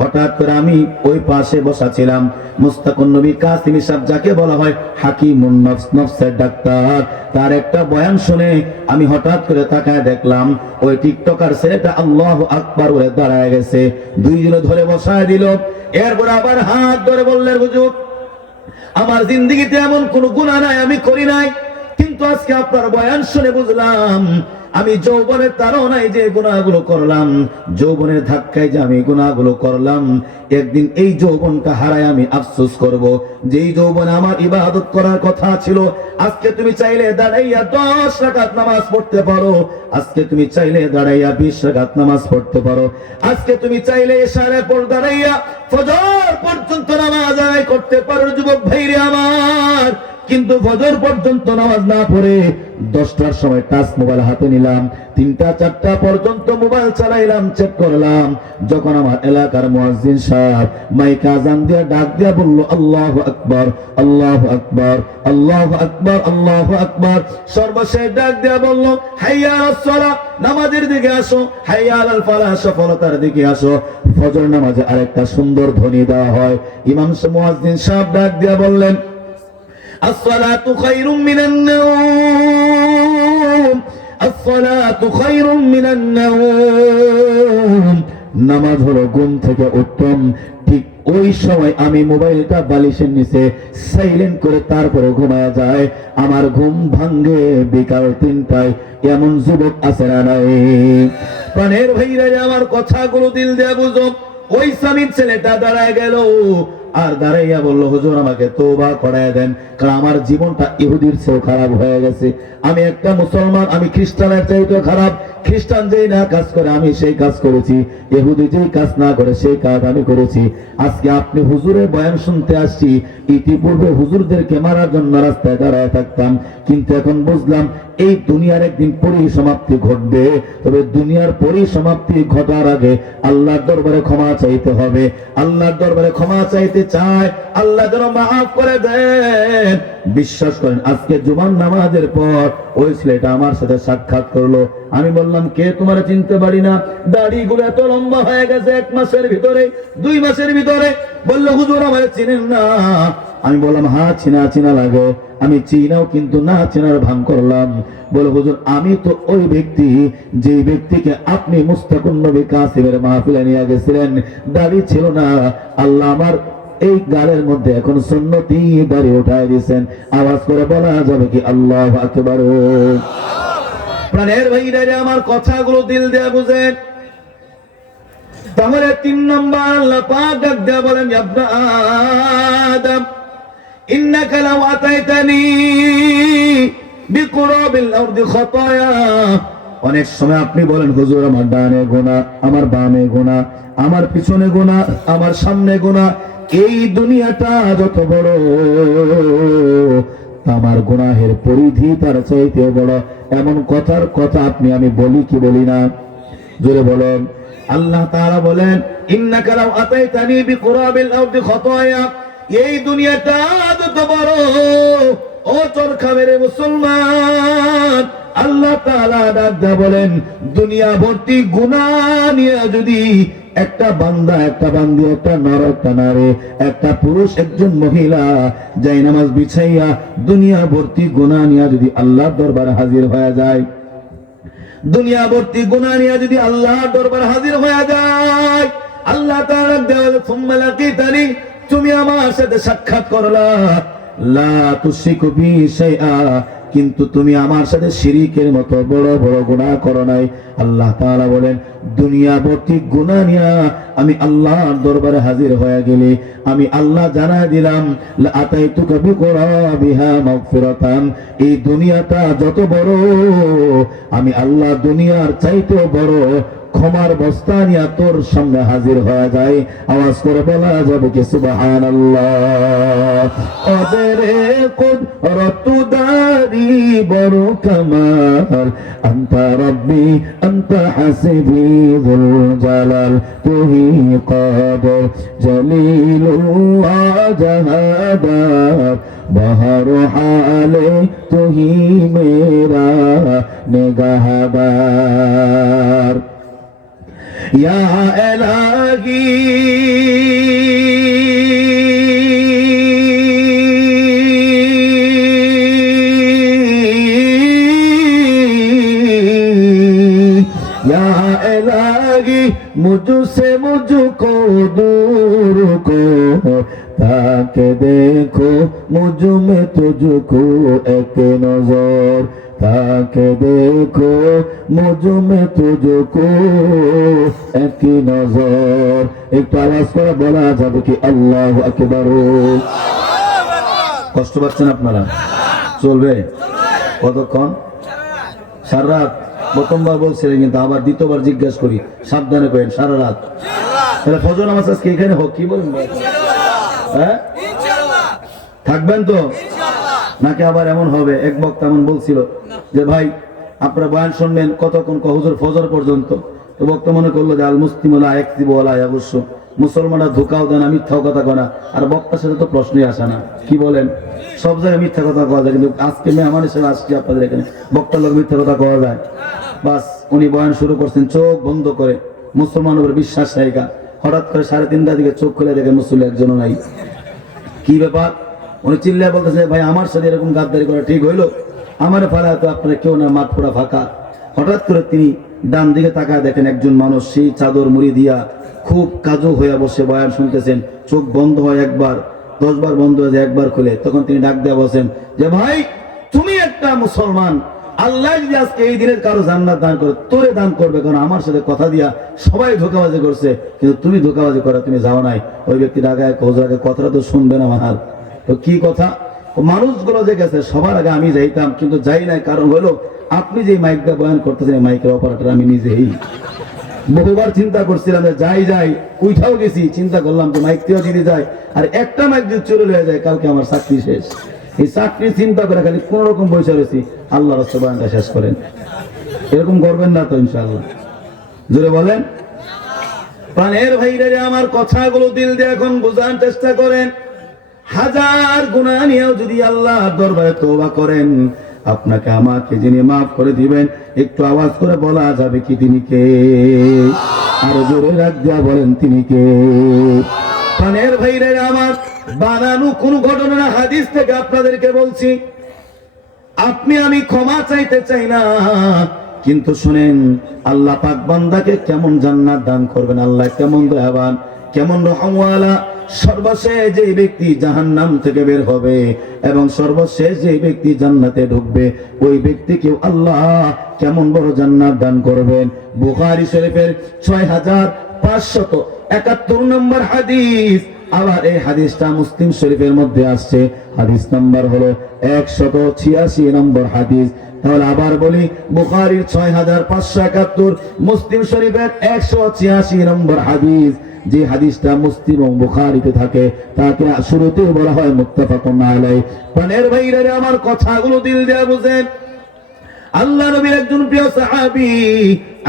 হঠাৎ করে আমি ওই পাশে বসা ছিলাম, মুস্তাকুন নবী কাসিমি সাহেব যাকে বলা হয় হাকিমুন নফস, নফসের ডাক্তার, তার একটা বয়ান শুনে আমি হঠাৎ করে তাকায় দেখলাম ওই টিকটকার ছেলেটা আল্লাহু আকবার বলে দাঁড়ায় গেছে, দুইজনে ধরে বসায় দিল। এরপর আবার হাত ধরে বললেন হুজুর আমার জিন্দেগিতে এমন কোন গুনাহ নাই, আমি করি নাই, কিন্তু আজকে আপনার বয়ান শুনে বুঝলাম আমি যৌবনের তাড়নায় যে গুনাহগুলো করলাম, যৌবনের ধাক্কায় যে আমি গুনাহগুলো করলাম, একদিন এই যৌবনটা হারায় আমি আফসোস করব। যেই যৌবনে আমার ইবাদত করার কথা ছিল, আজকে তুমি চাইলে দাঁড়াইয়া 10 রাকাত নামাজ পড়তে পারো, আজকে তুমি চাইলে দাঁড়াইয়া 20 রাকাত নামাজ পড়তে পারো, আজকে তুমি চাইলে ইশারার পর দাঁড়াইয়া ফজর পর্যন্ত নামাজ আদায় করতে পারো যুবক ভাইরে আমার। কিন্তু ফজর পর্যন্ত নামাজ না পড়ে 10টার সময় টাচ মোবাইল হাতে নিলাম, 3টা 4টা পর্যন্ত মোবাইল চালাইলাম, চেক করলাম। যখন আমার এলাকার মুয়াজ্জিন সাহেব মাইক আযান দিয়ে ডাক দিয়া বলল আল্লাহু আকবার, আল্লাহু আকবার, আল্লাহু আকবার, আল্লাহু আকবার, সর্বশেষ ডাক দিয়া বলল হাইয়া আলাস সালাহ, নামাজের দিকে আসো, হাইয়া আলাল ফালাহ, সফলতার দিকে আসো। ফজর নামাজে আরেকটা সুন্দর ধ্বনি দেওয়া হয়। ইমাম মুয়াজ্জিন সাহেব ডাক দিয়া বললেন আসসালাতু খায়রুম মিনান নাওম, আসসালাতু খায়রুম মিনান নাওম, নামাজ হলো ঘুম থেকে উত্তম। ঠিক ওই সময় আমি মোবাইলটা বালিশের নিচে সাইলেন্ট করে তারপরে ঘুমায়া যায়। আমার ঘুম ভাঙ্গে বিকাল 3টায়। এমন যুবক আছে না নাই? প্রাণের ভাইরা, আমার কথাগুলো দিল দিয়ে বুঝো। ওই স্বামীর ছেলেটা দাঁড়ায় গেল আর দাঁড়াইয়া বলল হুজুর আমাকে তওবা করায় দেন, কারণ আমার জীবনটা ইহুদির চেয়েও খারাপ হয়ে গেছে। আমি একটা মুসলমান, আমি খ্রিস্টানের চাইতেও খারাপ। খ্রিস্টান যেই না কাজ করে আমি সেই কাজ করেছি, ইহুদি যেই কাজ না করে সেই কাজ আমি করেছি। আজকে আপনি হুজুরের বয়ান শুনতে আসছি, ইতিপূর্বে হুজুরদেরকে মারার জন্য রাস্তায় দাঁড়ায় থাকতাম, কিন্তু এখন বুঝলাম এই দুনিয়ার একদিন পরিসমাপ্তি ঘটবে। তবে দুনিয়ার পরিসমাপ্তি ঘটার আগে আল্লাহর দরবারে ক্ষমা চাইতে হবে। আল্লাহর দরবারে ক্ষমা চাইতে চায়, আল্লাহ যেন মাফ করে দেন। বিশ্বাস করেন, আজকে জুমার নামাজের পর ওই ছেলেটা আমার সাথে সাক্ষাৎ করলো। আমি বললাম কে, তোমার চিনতে পারি না, দাড়িগুলো এত লম্বা হয়ে গেছে 1 মাসের ভিতরে, 2 মাসের ভিতরে। বললো হুজুর আমারে চিনেন না? আমি বললাম হ্যাঁ চিনা লাগে। আমি চিনাও কিন্তু না চেনার ভান করলাম। বলে হুজুর আমি তো ওই ব্যক্তি যে ব্যক্তিকে আপনি মুস্তাকুন নবী কাসিমের মাহফিলে নিয়ে গেছিলেন, দাড়ি ছিল না, আল্লাহ আমার এই গালের মধ্যে এখন সুন্নতি দাড়ি উঠায় দিয়েছেন। আওয়াজ করে বলা যাবে কি আল্লাহু আকবার? প্রাণের ভাইরা, আমার কথাগুলো দিল দিয়ে বুঝেন। তাহলে 3 নম্বর আল্লাহ পাক ডাক দেয়া বলেন ইবনা আদম ইন্নাকা লাউ আতাইতানি বিকুরাবিল আরদি খাতায়া। অনেক সময় আপনি বলেন হুজুর আমার ডানে গুনাহ, আমার বামে গুনাহ, আমার পিছনে গুনাহ, আমার সামনে গুনাহ, এই দুনিয়াটা যত বড়, আমার গুনাহের পরিধি তার চাইতে বড়। এমন কথার কথা আপনি আমি বলি কি বলি না? জোরে বলেন। আল্লাহ তাআলা বলেন ইন্নাকা লাউ আতাইতানি বিকুরাবিল আরদি খাতায়া, এই দুনিয়াটা যত বড়, ও তোর খাবেরে মুসলমান, আল্লাহ তাআলা ডাক দেয়া বলেন দুনিয়া ভর্তি গুনাহ নিয়ে যদি একটা বান্দা, একটা বান্দি, একটা নর, একটা নারী, একটা পুরুষ, একজন মহিলা যাই নামাজ বিছাইয়া দুনিয়া ভর্তি গুনাহ নিয়ে যদি আল্লাহর দরবারে হাজির হয়ে যায়, দুনিয়া ভর্তি গুনাহ নিয়ে যদি আল্লাহর দরবারে হাজির হয়ে যায়, আল্লাহ তাআলা দেওয়া সুম্মা লাকিতানি, তুমি আমার সাথে সাক্ষাৎ করলা, লা তুশরিকু বি শাইআ, কিন্তু তুমি আমার সাথে শিরিকের মতো বড় বড় গুনাহ করো নাই। আল্লাহ তাআলা বলেন দুনিয়া ভর্তি গুনাহ নিয়ে আমি আল্লাহর দরবারে হাজির হয়ে গেলে আমি আল্লাহ জানাই দিলাম লা আতাইতুকা বিকুরাবিহা মাগফিরাতান, এই দুনিয়াটা যত বড় আমি আল্লাহ দুনিয়ার চাইতেও বড় ক্ষমার বস্তা নিয়ে তোর সামনে হাজির হয়ে যায়। আওয়াজ করে বলা যাবে কি সুবহানাল্লাহ? ওদেরে কুদরত দারি বড় কামাল, আনতা রব্বি আনতা হাসিবি যুল জালাল, তুহি কাদের জলিলুল্লাহ জাহাদার, বহর হালে তুহি মেরা নিগাহদার। ইয়া ইলাহি या इलाही मुझसे मुझको दूर को, ताकि देखो मुझ में तुझको एक नजर, তাকে দেখো মুঝ মে তুঝকো এক নজর। একটু আওয়াজ করে বলা যাবে কি আল্লাহু আকবার? কষ্ট পাচ্ছেন আপনারা? চলবে কতক্ষণ? সারা রাত? প্রথমবার বলছিলেন কিন্তু আবার দ্বিতীয়বার জিজ্ঞাসা করি, সাবধানে করেন সারা রাত। তাহলে ফজর নামাজ আজকে এখানে হোক, কি বলুন ভাই? হ্যাঁ থাকবেন তো নাকি আবার এমন হবে? এক বক্তা এমন বলছিল যে ভাই আপনারা বয়ান শুনবেন কতক্ষণ? হুজুর ফজর পর্যন্ত। তো বক্তা মনে করলো যে আল মুসলিম ওয়ালা ইয়াকযিবু ওয়ালা ইয়াগুশ, মুসলমানরা ধোঁকাও দেয় না, মিথ্যাও কথা কয় না। আর বক্তার সাথে তো প্রশ্নই আসে না, কি বলেন? সব জায়গায় মিথ্যা কথা কওয়া যায়, কিন্তু আজকে মেহমান হিসেবে আসছি আপনাদের এখানে, বক্তার লোক মিথ্যা কথা কওয়া যায়? বাস উনি বয়ান শুরু করছেন চোখ বন্ধ করে, মুসলমানের উপর বিশ্বাস জায়গা। হঠাৎ করে 3:30টার দিকে চোখ খুলে দেখেন মুসল্লি একজনও নাই। কি ব্যাপার? উনি চিল্লায় বলতেছে ভাই আমার সাথে এরকম গাদ্দারি করা ঠিক হইলো? আমার ফালা তো আপনারা কেউ না, মাঠ পোড়া ফাঁকা। হঠাৎ করে তিনি ডান দিকে তাকায় দেখেন একজন মানুষ সেই চাদর মুড়ি দিয়া খুব কাজু হয়ে বসে বয়ান শুনতেছেন। চোখ বন্ধ হয় একবার, 10 বার বন্ধ হয়ে যায়, একবার খুলে। তখন তিনি ডাক দেয়া বসেন যে ভাই তুমি একটা মুসলমান, আল্লাহ যদি আজকে এই দিনের কারো জান্নাত দান করে তোরে দান করবে, কারণ আমার সাথে কথা দিয়া সবাই ধোঁকাবাজি করছে, কিন্তু তুমি ধোঁকাবাজি করা তুমি যাও নাই। ওই ব্যক্তি ডাকায় হুজুরকে কথাটা তো শুনবেন আমার। তো কি কথা? মানুষগুলো যে গেছে সবার আগে আমি যাইতাম, কিন্তু যাই নাই, কারণ হলো আপনি যে মাইকটা বয়ান করতেছেন এই মাইকের অপারেটর আমি নিজেই। বহুবার চিন্তা করছিলাম যে যাই যাই, উঠাও গেছি, চিন্তা করলাম যে মাইক দিয়েও যদি যায়, আর একটা মাইক যদি চলে হয়ে যায় কালকে আমার চাকরি শেষ। এই চাকরি চিন্তা করে খালি কোন রকম বসে রয়েছি, আল্লাহ রাস্তায় বয়ানটা শেষ করেন। এরকম করবেন না তো ইনশাআল্লাহ? জোরে বলেন। প্রাণের ভাইরা আমার কথাগুলো দিল দিয়ে এখন বোঝার চেষ্টা করেন। হাজার গুনাহ নিয়েও যদি আল্লাহর দরবারে তওবা করেন, আপনাকে আমাকে যিনি মাফ করে দিবেন, একটু আওয়াজ করে বলা যাবে কি তিনি কে? আরো জোরে রাখ দিয়া বলেন তিনি কে? প্রাণের ভাইরা আমার বানানো কোন ঘটনা না, হাদিস থেকে আপনাদেরকে বলছি। আপনি আমি ক্ষমা চাইতে চাই না, কিন্তু শুনেন আল্লাহ পাক বান্দাকে কেমন জান্নাত দান করবেন, আল্লাহ কেমন দয়াবান, কেমন রহমওয়ালা। সর্বশেষ যে ব্যক্তি জাহান্নাম থেকে বের হবে এবং সর্বশেষ যে ব্যক্তি জান্নাতে ঢুকবে, ওই ব্যক্তিকে আল্লাহ কেমন বড় জান্নাত দান করবেন। বুখারী শরীফের 6571 নম্বর হাদিস। আবার এই হাদিসটা মুসলিম শরীফের মধ্যে আসছে, হাদিস নাম্বার হলো 186 নম্বর হাদিস। তাহলে আবার বলি, বুখারীর 6571, মুসলিম শরীফের 186 নম্বর হাদিস। যে হাদিসটা মুসলিম এবং বুখারীতে থাকে তাকে শুরুতে বলা হয় মুত্তাফাকুন আলাইহি। প্রাণের ভাইরা আমার কথাগুলো দিল দিয়ে বুঝেন। আল্লাহ নবীর একজন প্রিয় সাহাবী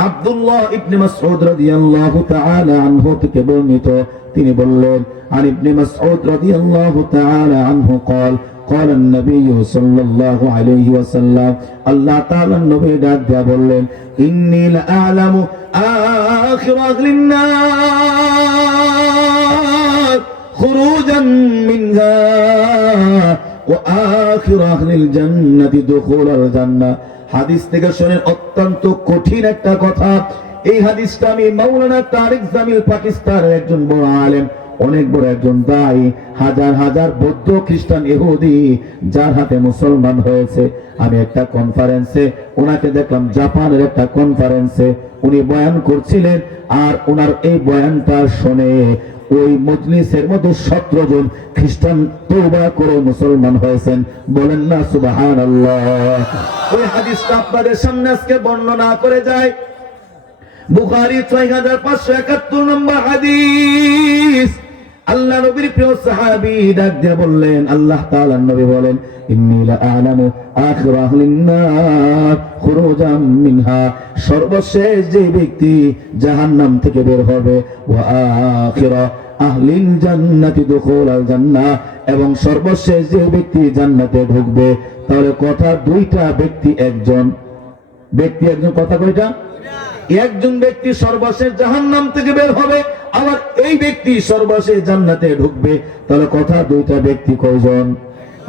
আব্দুল্লাহ ইবনে মাসউদ রাদিয়াল্লাহু তাআলা আনহু থেকে বর্ণিত, তিনি বললেন আন ইবনে মাসউদ রাদিয়াল্লাহু তাআলা আনহু قال قال النبي صلى الله عليه وسلم, আল্লাহ তাআলা নবী ডাক দিয়া বললেন, ইন্নী লাআলামু আখির আহলিন নার খুরুজান মিনহা ওয়া আখির আহলিল জান্নাতি দুখুলাল জান্নাহ। হাদিস থেকে শুনেন অত্যন্ত কঠিন একটা কথা। এই হাদিসটা আমি মাওলানা তারিক জামিল পাকিস্তানের একজন বড় আলেম, অনেক বড় একজন দায়ী, হাজার হাজার বৌদ্ধ খ্রিস্টান ইহুদি যার হাতে মুসলমান হয়েছে। আমি একটা কনফারেন্সে ওনাকে দেখলাম, জাপানের একটা কনফারেন্সে উনি বয়ান করছিলেন, আর ওনার এই বয়ানটা শুনে ওই মজলিসের মধ্যে 17 জন খ্রিস্টান তওবা করে মুসলমান হয়েছেন। বলেন না সুবহানাল্লাহ। ওই হাদিসটা আপনাদের সামনে আজকে বর্ণনা করে যায়। বুখারী 6571 নম্বর হাদিস। আল্লাহ নবীর প্রিয় সাহাবী ডাক দিয়ে বললেন, আল্লাহ তাআলার নবী বলেন, ইন্নী লাআলামু আখির আহলিন নার খুরুজাম মিনহা, সর্বশেষ যে ব্যক্তি জাহান্নাম থেকে বের হবে, ওয়া আখির আহলিল জান্নাতি দুখুলাল জান্নাহ, এবং সর্বশেষ যে ব্যক্তি জান্নাতে ঢুকবে। তাহলে কথা দুইটা, ব্যক্তি একজন, কথা কয়টা? একজন ব্যক্তি সর্বশেষ জাহান্নাম থেকে বের হবে, আবার এই ব্যক্তি সর্বশেষ জান্নাতে ঢুকবে। তাহলে কথা দুইটা, ব্যক্তি কয়জন?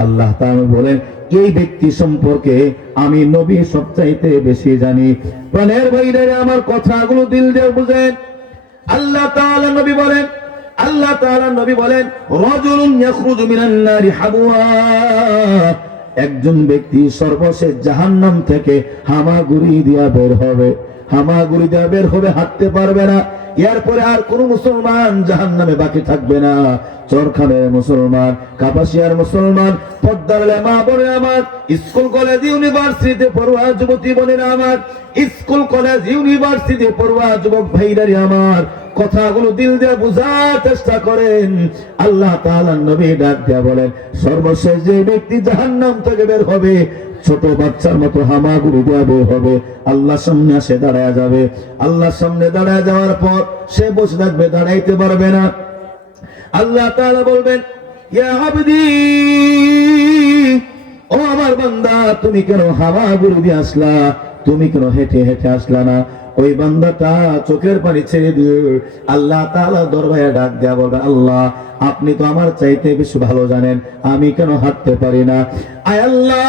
আল্লাহ তাআলা বলেন, এই ব্যক্তি সম্পর্কে আমি নবী সবচাইতে বেশি জানি। প্রাণের ভাইরা আমার কথাগুলো দিল দিয়ে বুঝেন। আল্লাহ তাআলা নবী বলেন, রাজুলুন ইয়াখরুজু মিনান নারি হাবওয়া, একজন ব্যক্তি সর্বশেষ জাহান্নাম থেকে হামাগুড়ি দিয়া বের হবে, হামাগুড়ি দিয়া বের হবে, হাঁটতে পারবে না। এরপরে আর কোন মুসলমান জাহান্নামে বাকি থাকবে না। চরখানের মুসলমান, কাপাসিয়ার মুসলমান, পদ্মার মা বোনের আমার, স্কুল কলেজ ইউনিভার্সিটিতে পড়ুয়া যুবতী বোনের আমার, স্কুল কলেজ ইউনিভার্সিটিতে পড়ুয়া যুবক ভাইরারি আমার, কথাগুলো দিল দিয়ে বোঝার চেষ্টা করেন। আল্লাহ তাআলা নবী ডাক দিয়া বলেন, সর্বশেষ যে ব্যক্তি জাহান্নাম থেকে বের হবে, ছোট বাচ্চার মতো হামাগুড়ি দিয়া বের হবে, আল্লাহর সামনে সে দাঁড়ায় যাবে। আল্লাহর সামনে দাঁড়ায় যাওয়ার পর সে বসে থাকবে, দাঁড়াইতে পারবে না। আল্লাহ তাআলা বলবেন, ইয়া আবদি, ও আমার বান্দা, তুমি কেন হামাগুড়ি দিয়ে আসলা? তুমি কেন হেঁটে হেঁটে আসলা না? ওই বান্দাটা চোখের পানি ছেড়ে দিয়ে আল্লাহ তাআলা দরবারে ডাক দেয়া বলবে, আল্লাহ, আপনি তো আমার চাইতে বেশি ভালো জানেন আমি কেন হাঁটতে পারি না। আয় আল্লাহ,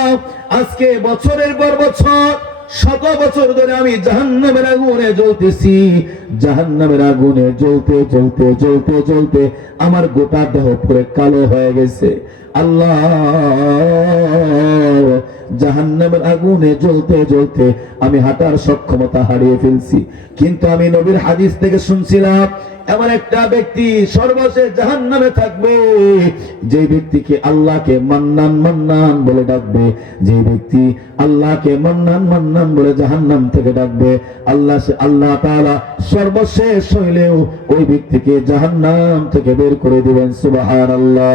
আজকে বছরের পর বছর, শত বছর ধরে আমি জাহান্নামের আগুনে জ্বলতেছি, জাহান্নামের আগুনে জ্বলতে জ্বলতে জ্বলতে জ্বলতে আমার গোটা দেহ পুরো কালো হয়ে গেছে। আল্লাহ, জাহান্নামের আগুনে জ্বলতে জ্বলতে আমি হাঁটার সক্ষমতা হারিয়ে ফেলছি। কিন্তু আমি নবীর হাদিস থেকে শুনছিলাম, এমন একটা ব্যক্তি সর্বশেষ জাহান্নামে থাকবে, যে ব্যক্তিকে আল্লাহকে মান্নান মান্নান বলে ডাকবে, যে ব্যক্তি আল্লাহকে মান্নান মান্নান বলে জাহান্নাম থেকে ডাকবে, আল্লাহ তাআলা সর্বশেষ হইলেও ওই ব্যক্তিকে জাহান্নাম থেকে বের করে দিবেন। সুবহানাল্লাহ।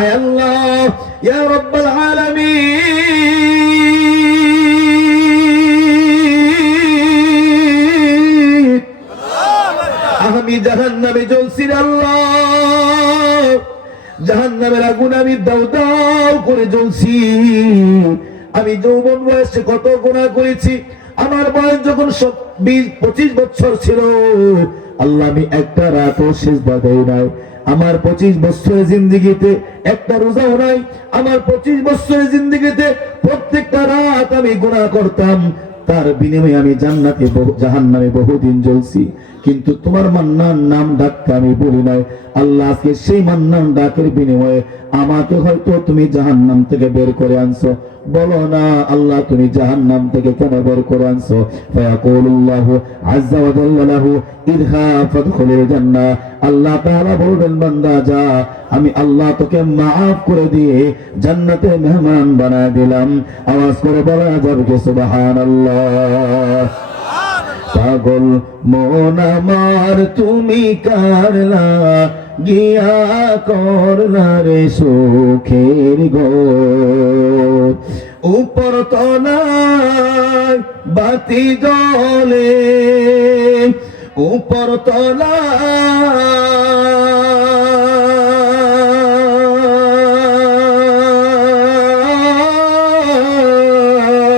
আয় আল্লাহ, ইয়া রাব্বাল আলামিন, আমি জাহান্নামে জ্বলছি আল্লাহ, জাহান্নামের আগুন আমি দাউ দাউ করে জ্বলছি। আমি যৌবন বয়সে কত গুনাহ করেছি, আমার বয়স যখন 20-25 বছর ছিল, আল্লাহ, আমি একটা রাতও সিজদা দেই নাই। আমার 25 বছরের জিন্দেগিতে একটা রোজাও নাই। আমার 25 বছরের জিন্দেগিতে প্রত্যেকটা রাত আমি গুনাহ করতাম, তার বিনিময়ে আমি জান্নাতে জাহান্নামে বহুদিন জ্বলছি। কিন্তু তোমার মান্নান নাম ডাকতে আমি বলি নাই। আল্লাহ, আজকে সেই মান্নান ডাকের বিনিময়ে আমাকে হয়তো তুমি জাহান্নাম থেকে বের করে আনছো। বলো না আল্লাহ, তুমি জাহান্নাম থেকে কেন বের করে আনছো? ফায়াকুলুল্লাহু আযজা ওয়া জাল্লা লাহু ইযহাব ফাদখুলিল জান্নাহ। আল্লাহ তাআলা বলবেন, বান্দা যা, আমি আল্লাহ তোকে maaf করে দিয়ে জান্নাতে মেহমান বানায় দিলাম। আওয়াজ করে বলা যাবে কি সুবহানাল্লাহ। পাগল মন আমার তুমি কারলা গিয়া করলা রে সুখের ঘর, উপর তলায় বাতি জ্বলে, উপর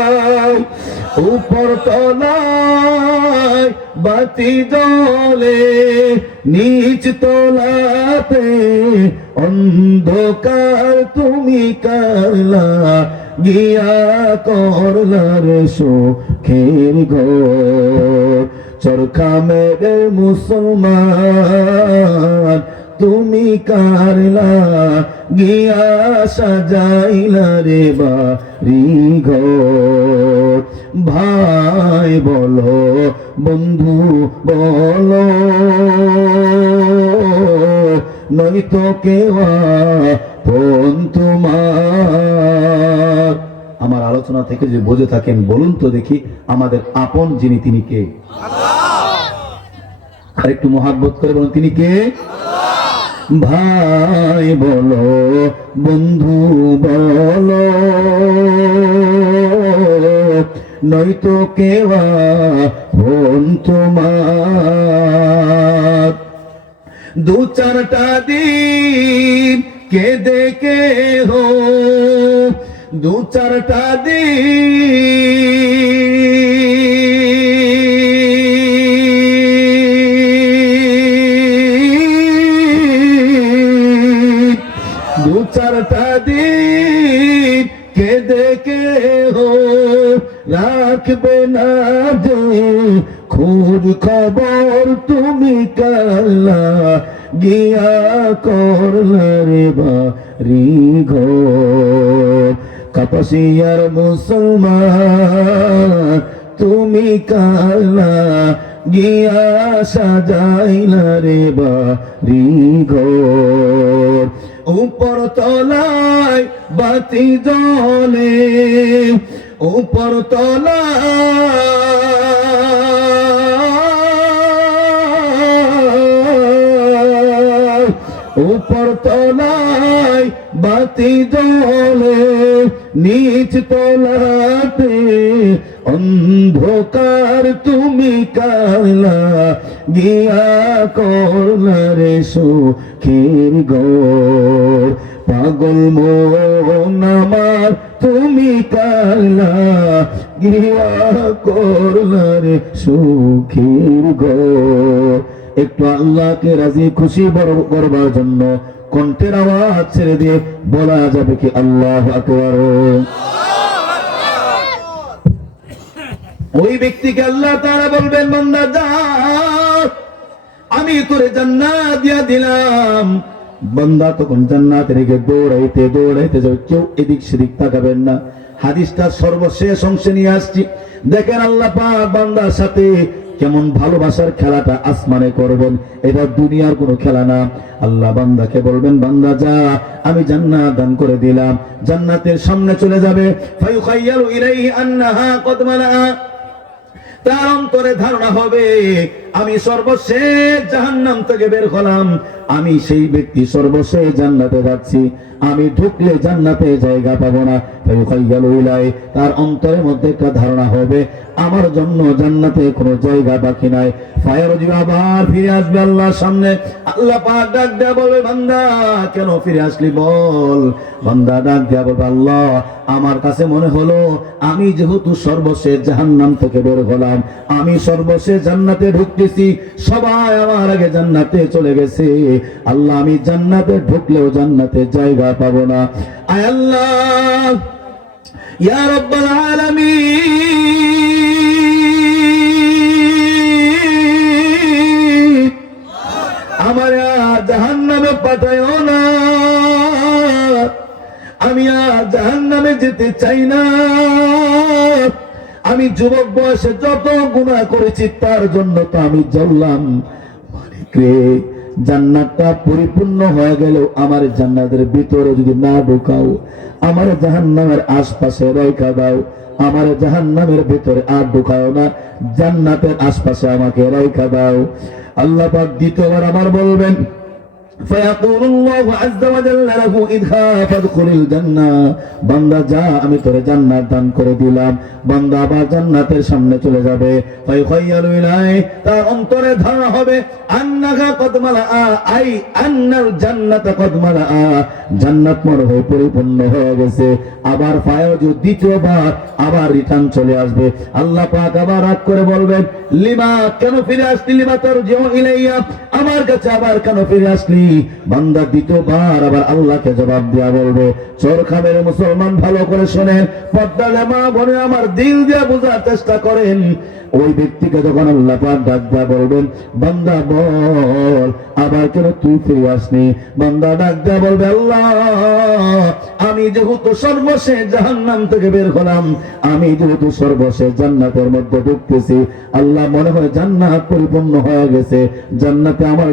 তলায়, উপর তলায় বাতি জ্বলে, নিচ তলাতে অন্ধকার তুমি কারলা গিয়া করলা রে সুখের ঘর। চরখা মেরে মুসলমান তুমি কারলা গিয়া সাজাইলা রে বাড়ি ঘর। ভাই বলো, বন্ধু বলো, নয়তো কেউ আপন তোমার। আমার আলোচনা থেকে যে বুঝে থাকেন বলুন তো দেখি, আমাদের আপন যিনি তিনি কে? আর একটু মহাব্বত করে বলুন, তিনি কে? ভাই বলো, বন্ধু বলো, নয়তো কেউ আপন তোমার। দু চারটা দিন কেঁদে কে হো, দু চারটা দিন, দু চারটা দিন কেঁদে কে হো, রাখবে না যে খোঁজ খবর তুমি কারলা গিয়া করলা রে বাড়ি ঘর। কাপাসিয়ার মুসলমান তুমি কালা গিয়া সাজাইলা রে বাড়ি ঘর উপর তলায় বাতি জ্বলে উপর তলায় উপর তলায় বাতি জ্বলে নিচ তলাতে অন্ধকার তুমি কালা গিয়া করলারে সুখের ঘর পাগল মন আমার তুমি কালা গিয়া করলারে সুখের ঘর। একটু আল্লাহকে রাজি খুশি করবার জন্য কণ্ঠের আওয়াজ ছেড়ে দিয়ে বলা যাবে কি আল্লাহু আকবার। ওই ব্যক্তিকে আল্লাহ তাআলা বলবেন বান্দা যা আমি তোরে জান্নাত দিয়া দিলাম। বান্দা তখন জান্নাতের দিকে দৌড়াইতে দৌড়াইতে যাবে, কেউ এদিক সেদিক তাকাবেন না। হাদিসটা সর্বশেষ অংশে নিয়ে আসছি। দেখেন আল্লাহ পাক বান্দার সাথে কেমন ভালোবাসার খেলাটা আসমানে করবেন, এটা দুনিয়ার কোনো খেলা না। আল্লাহ বান্দাকে বলবেন বান্দা যা আমি জান্নাত দান করে দিলাম। জান্নাতের সামনে চলে যাবে, ফায়ুখাইয়ালু ইলাইহি আন্নাহা কদ মালাআ, তার অন্তরে ধারণা হবে আমি সর্বশেষ জাহান্নাম থেকে বের হলাম, আমি সেই ব্যক্তি সর্বশেষ জান্নাতে যাচ্ছি, আমি ঢুকলে জান্নাতে জায়গা পাবো না। তার অন্তরের মধ্যে একটা ধারণা হবে আমার জন্য জান্নাতে কোনো জায়গা বাকি নাই। আবার ফিরে আসবে আল্লাহর সামনে। আল্লাহ পাক ডাক দেয়া বলবে বান্দা কেন ফিরে আসলি বল। বান্দা ডাক দেয়া বলবে আল্লাহ আমার কাছে মনে হলো আমি যেহেতু সর্বশেষ জাহান্নাম থেকে বের হলাম, আমি সর্বশেষ জান্নাতে ঢুকতেছি, সবাই আমার আগে জান্নাতে চলে গেছে, আল্লাহ আমি জান্নাতে ঢুকলেও জান্নাতে জায়গা পাবো না। আয় আল্লাহ ইয়া রাব্বাল আলামিন আমার জাহান্নামে পাঠায়ও না, আমি আর জাহান্নামে যেতে চাই না। আমি যুবক বয়সে যত গুনাহ করেছি তার জন্য তো আমি জ্বললাম। মালিক রে জান্নাতটা পরিপূর্ণ হয়ে গেল, আমার জান্নাতের ভিতরে যদি না ঢোকাও, আমার জাহান্নামের আশপাশে রাইখা দাও, আমার জাহান্নামের ভিতরে আর ঢোকাও না, জান্নাতের আশপাশে আমাকে রাইখা দাও। আল্লাহ পাক দ্বিতীয়বার আবার বলবেন فيقول الله عز وجل له اذهب فادخل الجنه, বান্দা যা আমি তোরে জান্নাত দান করে দিলাম। বান্দা আবার জান্নাতের সামনে চলে যাবে। ফায়ুখাইয়ালু ইলাই, তার অন্তরে ধারণা হবে আন্নাহা কদ মালাআ, আই আন্নাল জান্নাতা কদ মালাআ, জান্নাত মনে হয় পরিপূর্ণ হয়ে গেছে। আবার ফায়ুজ দ্বিতীয়বার আবার রিটার্ন চলে আসবে। আল্লাহ পাক আবার রাগ করে বলবেন লিমা, কেন ফিরে আসলি, লিমা তারজিউ ইলাইয়া, আমার কাছে আবার কেন ফিরে আসলি। বান্দা দ্বিতীয়বার আবার আল্লাহকে জবাব দেয়া বলবে। চোর খাবের মুসলমান ভালো করে শোনেন, পর্দালে মা বোনে আমার দিল দিয়ে বোঝার চেষ্টা করেন। ওই ব্যক্তিকে যখন আল্লাহ পাক ডাক দেয়া বলবেন বান্দা বল আবার কেন তুই ফিরে আসনি। বান্দা ডাক দেয়া বলবে আল্লাহ আমি যেহেতু সর্বশেষ জাহান্নাম থেকে বের হলাম, আমি যেহেতু সর্বশেষ জান্নাতের মধ্যে ঢুকতেছি, আল্লাহ মনে হয় জান্নাত পরিপূর্ণ হয়ে গেছে, জান্নাতে আমার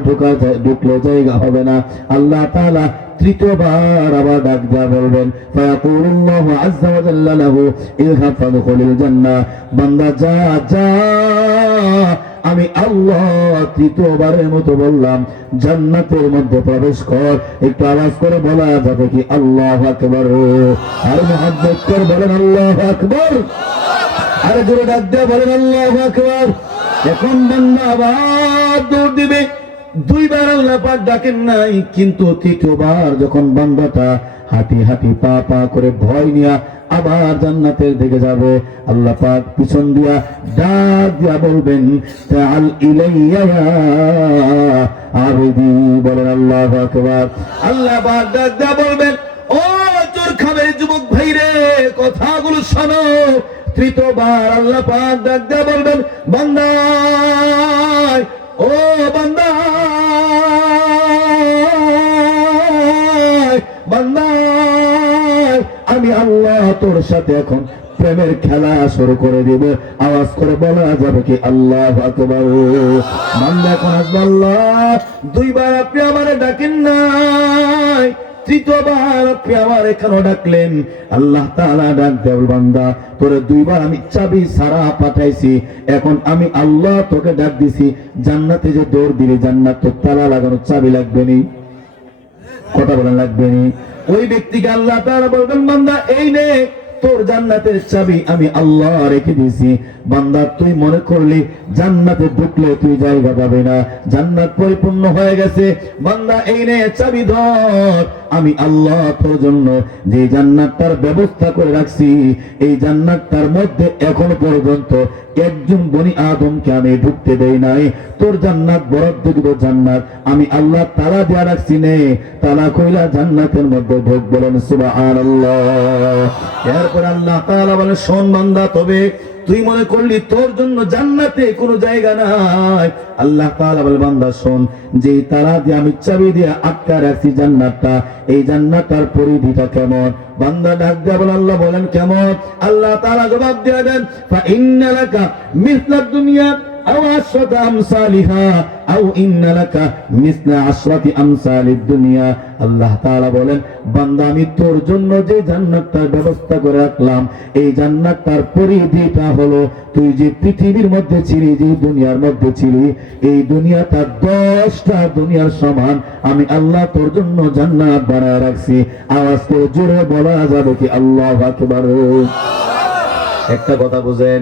ঢুকলে জায়গা হবে না। আল্লাহ তাআলা তৃতীয়বার আবার ডাক দেয়া বলবেন ফায়াকুলুল্লাহু আযজা ওয়া জাল্লা লাহু ইযহাব ফাদখুলিল জান্নাহ, বান্দা যা যা আমি আল্লাহ তৃতীয়বারের মতো বললাম জান্নাতের মধ্যে প্রবেশ কর। একটু আওয়াজ করে বলা যাবে কি আল্লাহু আকবার, আর মুহাব্বত করে বলেন আল্লাহু আকবার, আর জোরে ডাক দিয়ে বলেন আল্লাহু আকবার। এখন বান্দা আবার দৌড় দিবে। দুইবার আল্লাহ পাক ডাকেন নাই, কিন্তু তৃতীয়বার যখন বান্দাটা হাঁটি হাঁটি পা পা করে ভয় নিয়া আবার জান্নাতের দিকে যাবে, আল্লাহ পাক পিছন দিয়া ডাক দিয়া বলবেন তাআল ইলাইয়া আবিদি, বলেন আল্লাহু আকবার। আল্লাহ পাক ডাক দিয়া বলবেন ও চোর খাবের যুবক ভাই রে কথাগুলো শোনো। তৃতীয়বার আল্লাহ পাক ডাক দিয়া বলবেন বান্দা, ও বান্দা বান্দা আমি আল্লাহ তোর সাথে এখন প্রেমের খেলা শুরু করে দিব। আওয়াজ করে বলা যাবে কি আল্লাহু আকবার। বান্দা এখন আসবে, আল্লাহ দুইবার আপনি আমারে ডাকেন নাই, তৃতীয়বার আপনি আমার এখানে ডাকলেন। আল্লাহ তাআলা ডাক দেব, বান্দা তোরে দুইবার আমি চাবি ছাড়া পাঠাইছি, এখন আমি আল্লাহ তোকে ডাক দিছি, জান্নাতে যে দৌড় দিবি জান্নাত তোর তালা লাগানো চাবি লাগবে নি? কথা বলেন লাগবে নি? ওই ব্যক্তিকে আল্লাহ তাআলা বলবেন, বান্দা এই নে তোর জান্নাতের চাবি আমি আল্লাহ রেখে দিয়েছি। বান্দা তুই মনে করলি জান্নাতে ঢুকলে তুই জায়গা পাবে না, জান্নাত পরিপূর্ণ হয়ে গেছে। বান্দা এই নে চাবি ধর, আমি আল্লাহ তোর জন্য যে জান্নাতটার ব্যবস্থা করে রাখছি, এই জান্নাতটার মধ্যে এখন পর্যন্ত একজন বনি আদমকে আমি ঢুকতে দেই নাই। তোর জান্নাত বরাদ্দ দিব, জান্নাত আমি আল্লাহ তালা দেয়া রাখছি, নে তালা কইলা জান্নাতের মধ্যে ঢুক। বলেন সুবহানাল্লাহ। এরপর আল্লাহ তাআলা বলে, শোন বান্দা, তবে তুই মনে করলি তোর জন্য জান্নাতে কোনো জায়গা নাই। আল্লাহ তাআলা বলে, বান্দা শোন, যে তালা দিয়ে আমি চাবি দিয়ে আটকা রাখছি জান্নাতটা, এই জান্নাতটার পরিধিটা কেমন? বান্দা ডাক দেয়া বলে, আল্লাহ বলেন কেমন? আল্লাহ তাআলা জবাব দিয়ে দেন, ফা ইন্না লাকা মিসলাদ দুনিয়া আও আশরাতি আমসালিহা আও ইন্না লাকা মিসলা আশরাতি আমসালিদ দুনিয়া। আল্লাহ তাআলা বলেন, বান্দা আমি তোর জন্য যে জান্নাতটার ব্যবস্থা করে রাখলাম, এই জান্নাতটার পরিধিটা হলো তুই যে পৃথিবীর মধ্যে ছিলি, যে দুনিয়ার মধ্যে ছিলি, এই দুনিয়াটা 10টা দুনিয়ার সমান আমি আল্লাহ তোর জন্য জান্নাত বানায় রাখছি। আওয়াজ করে জোরে বলা যাবে কি আল্লাহু আকবার। একটা কথা বুঝেন,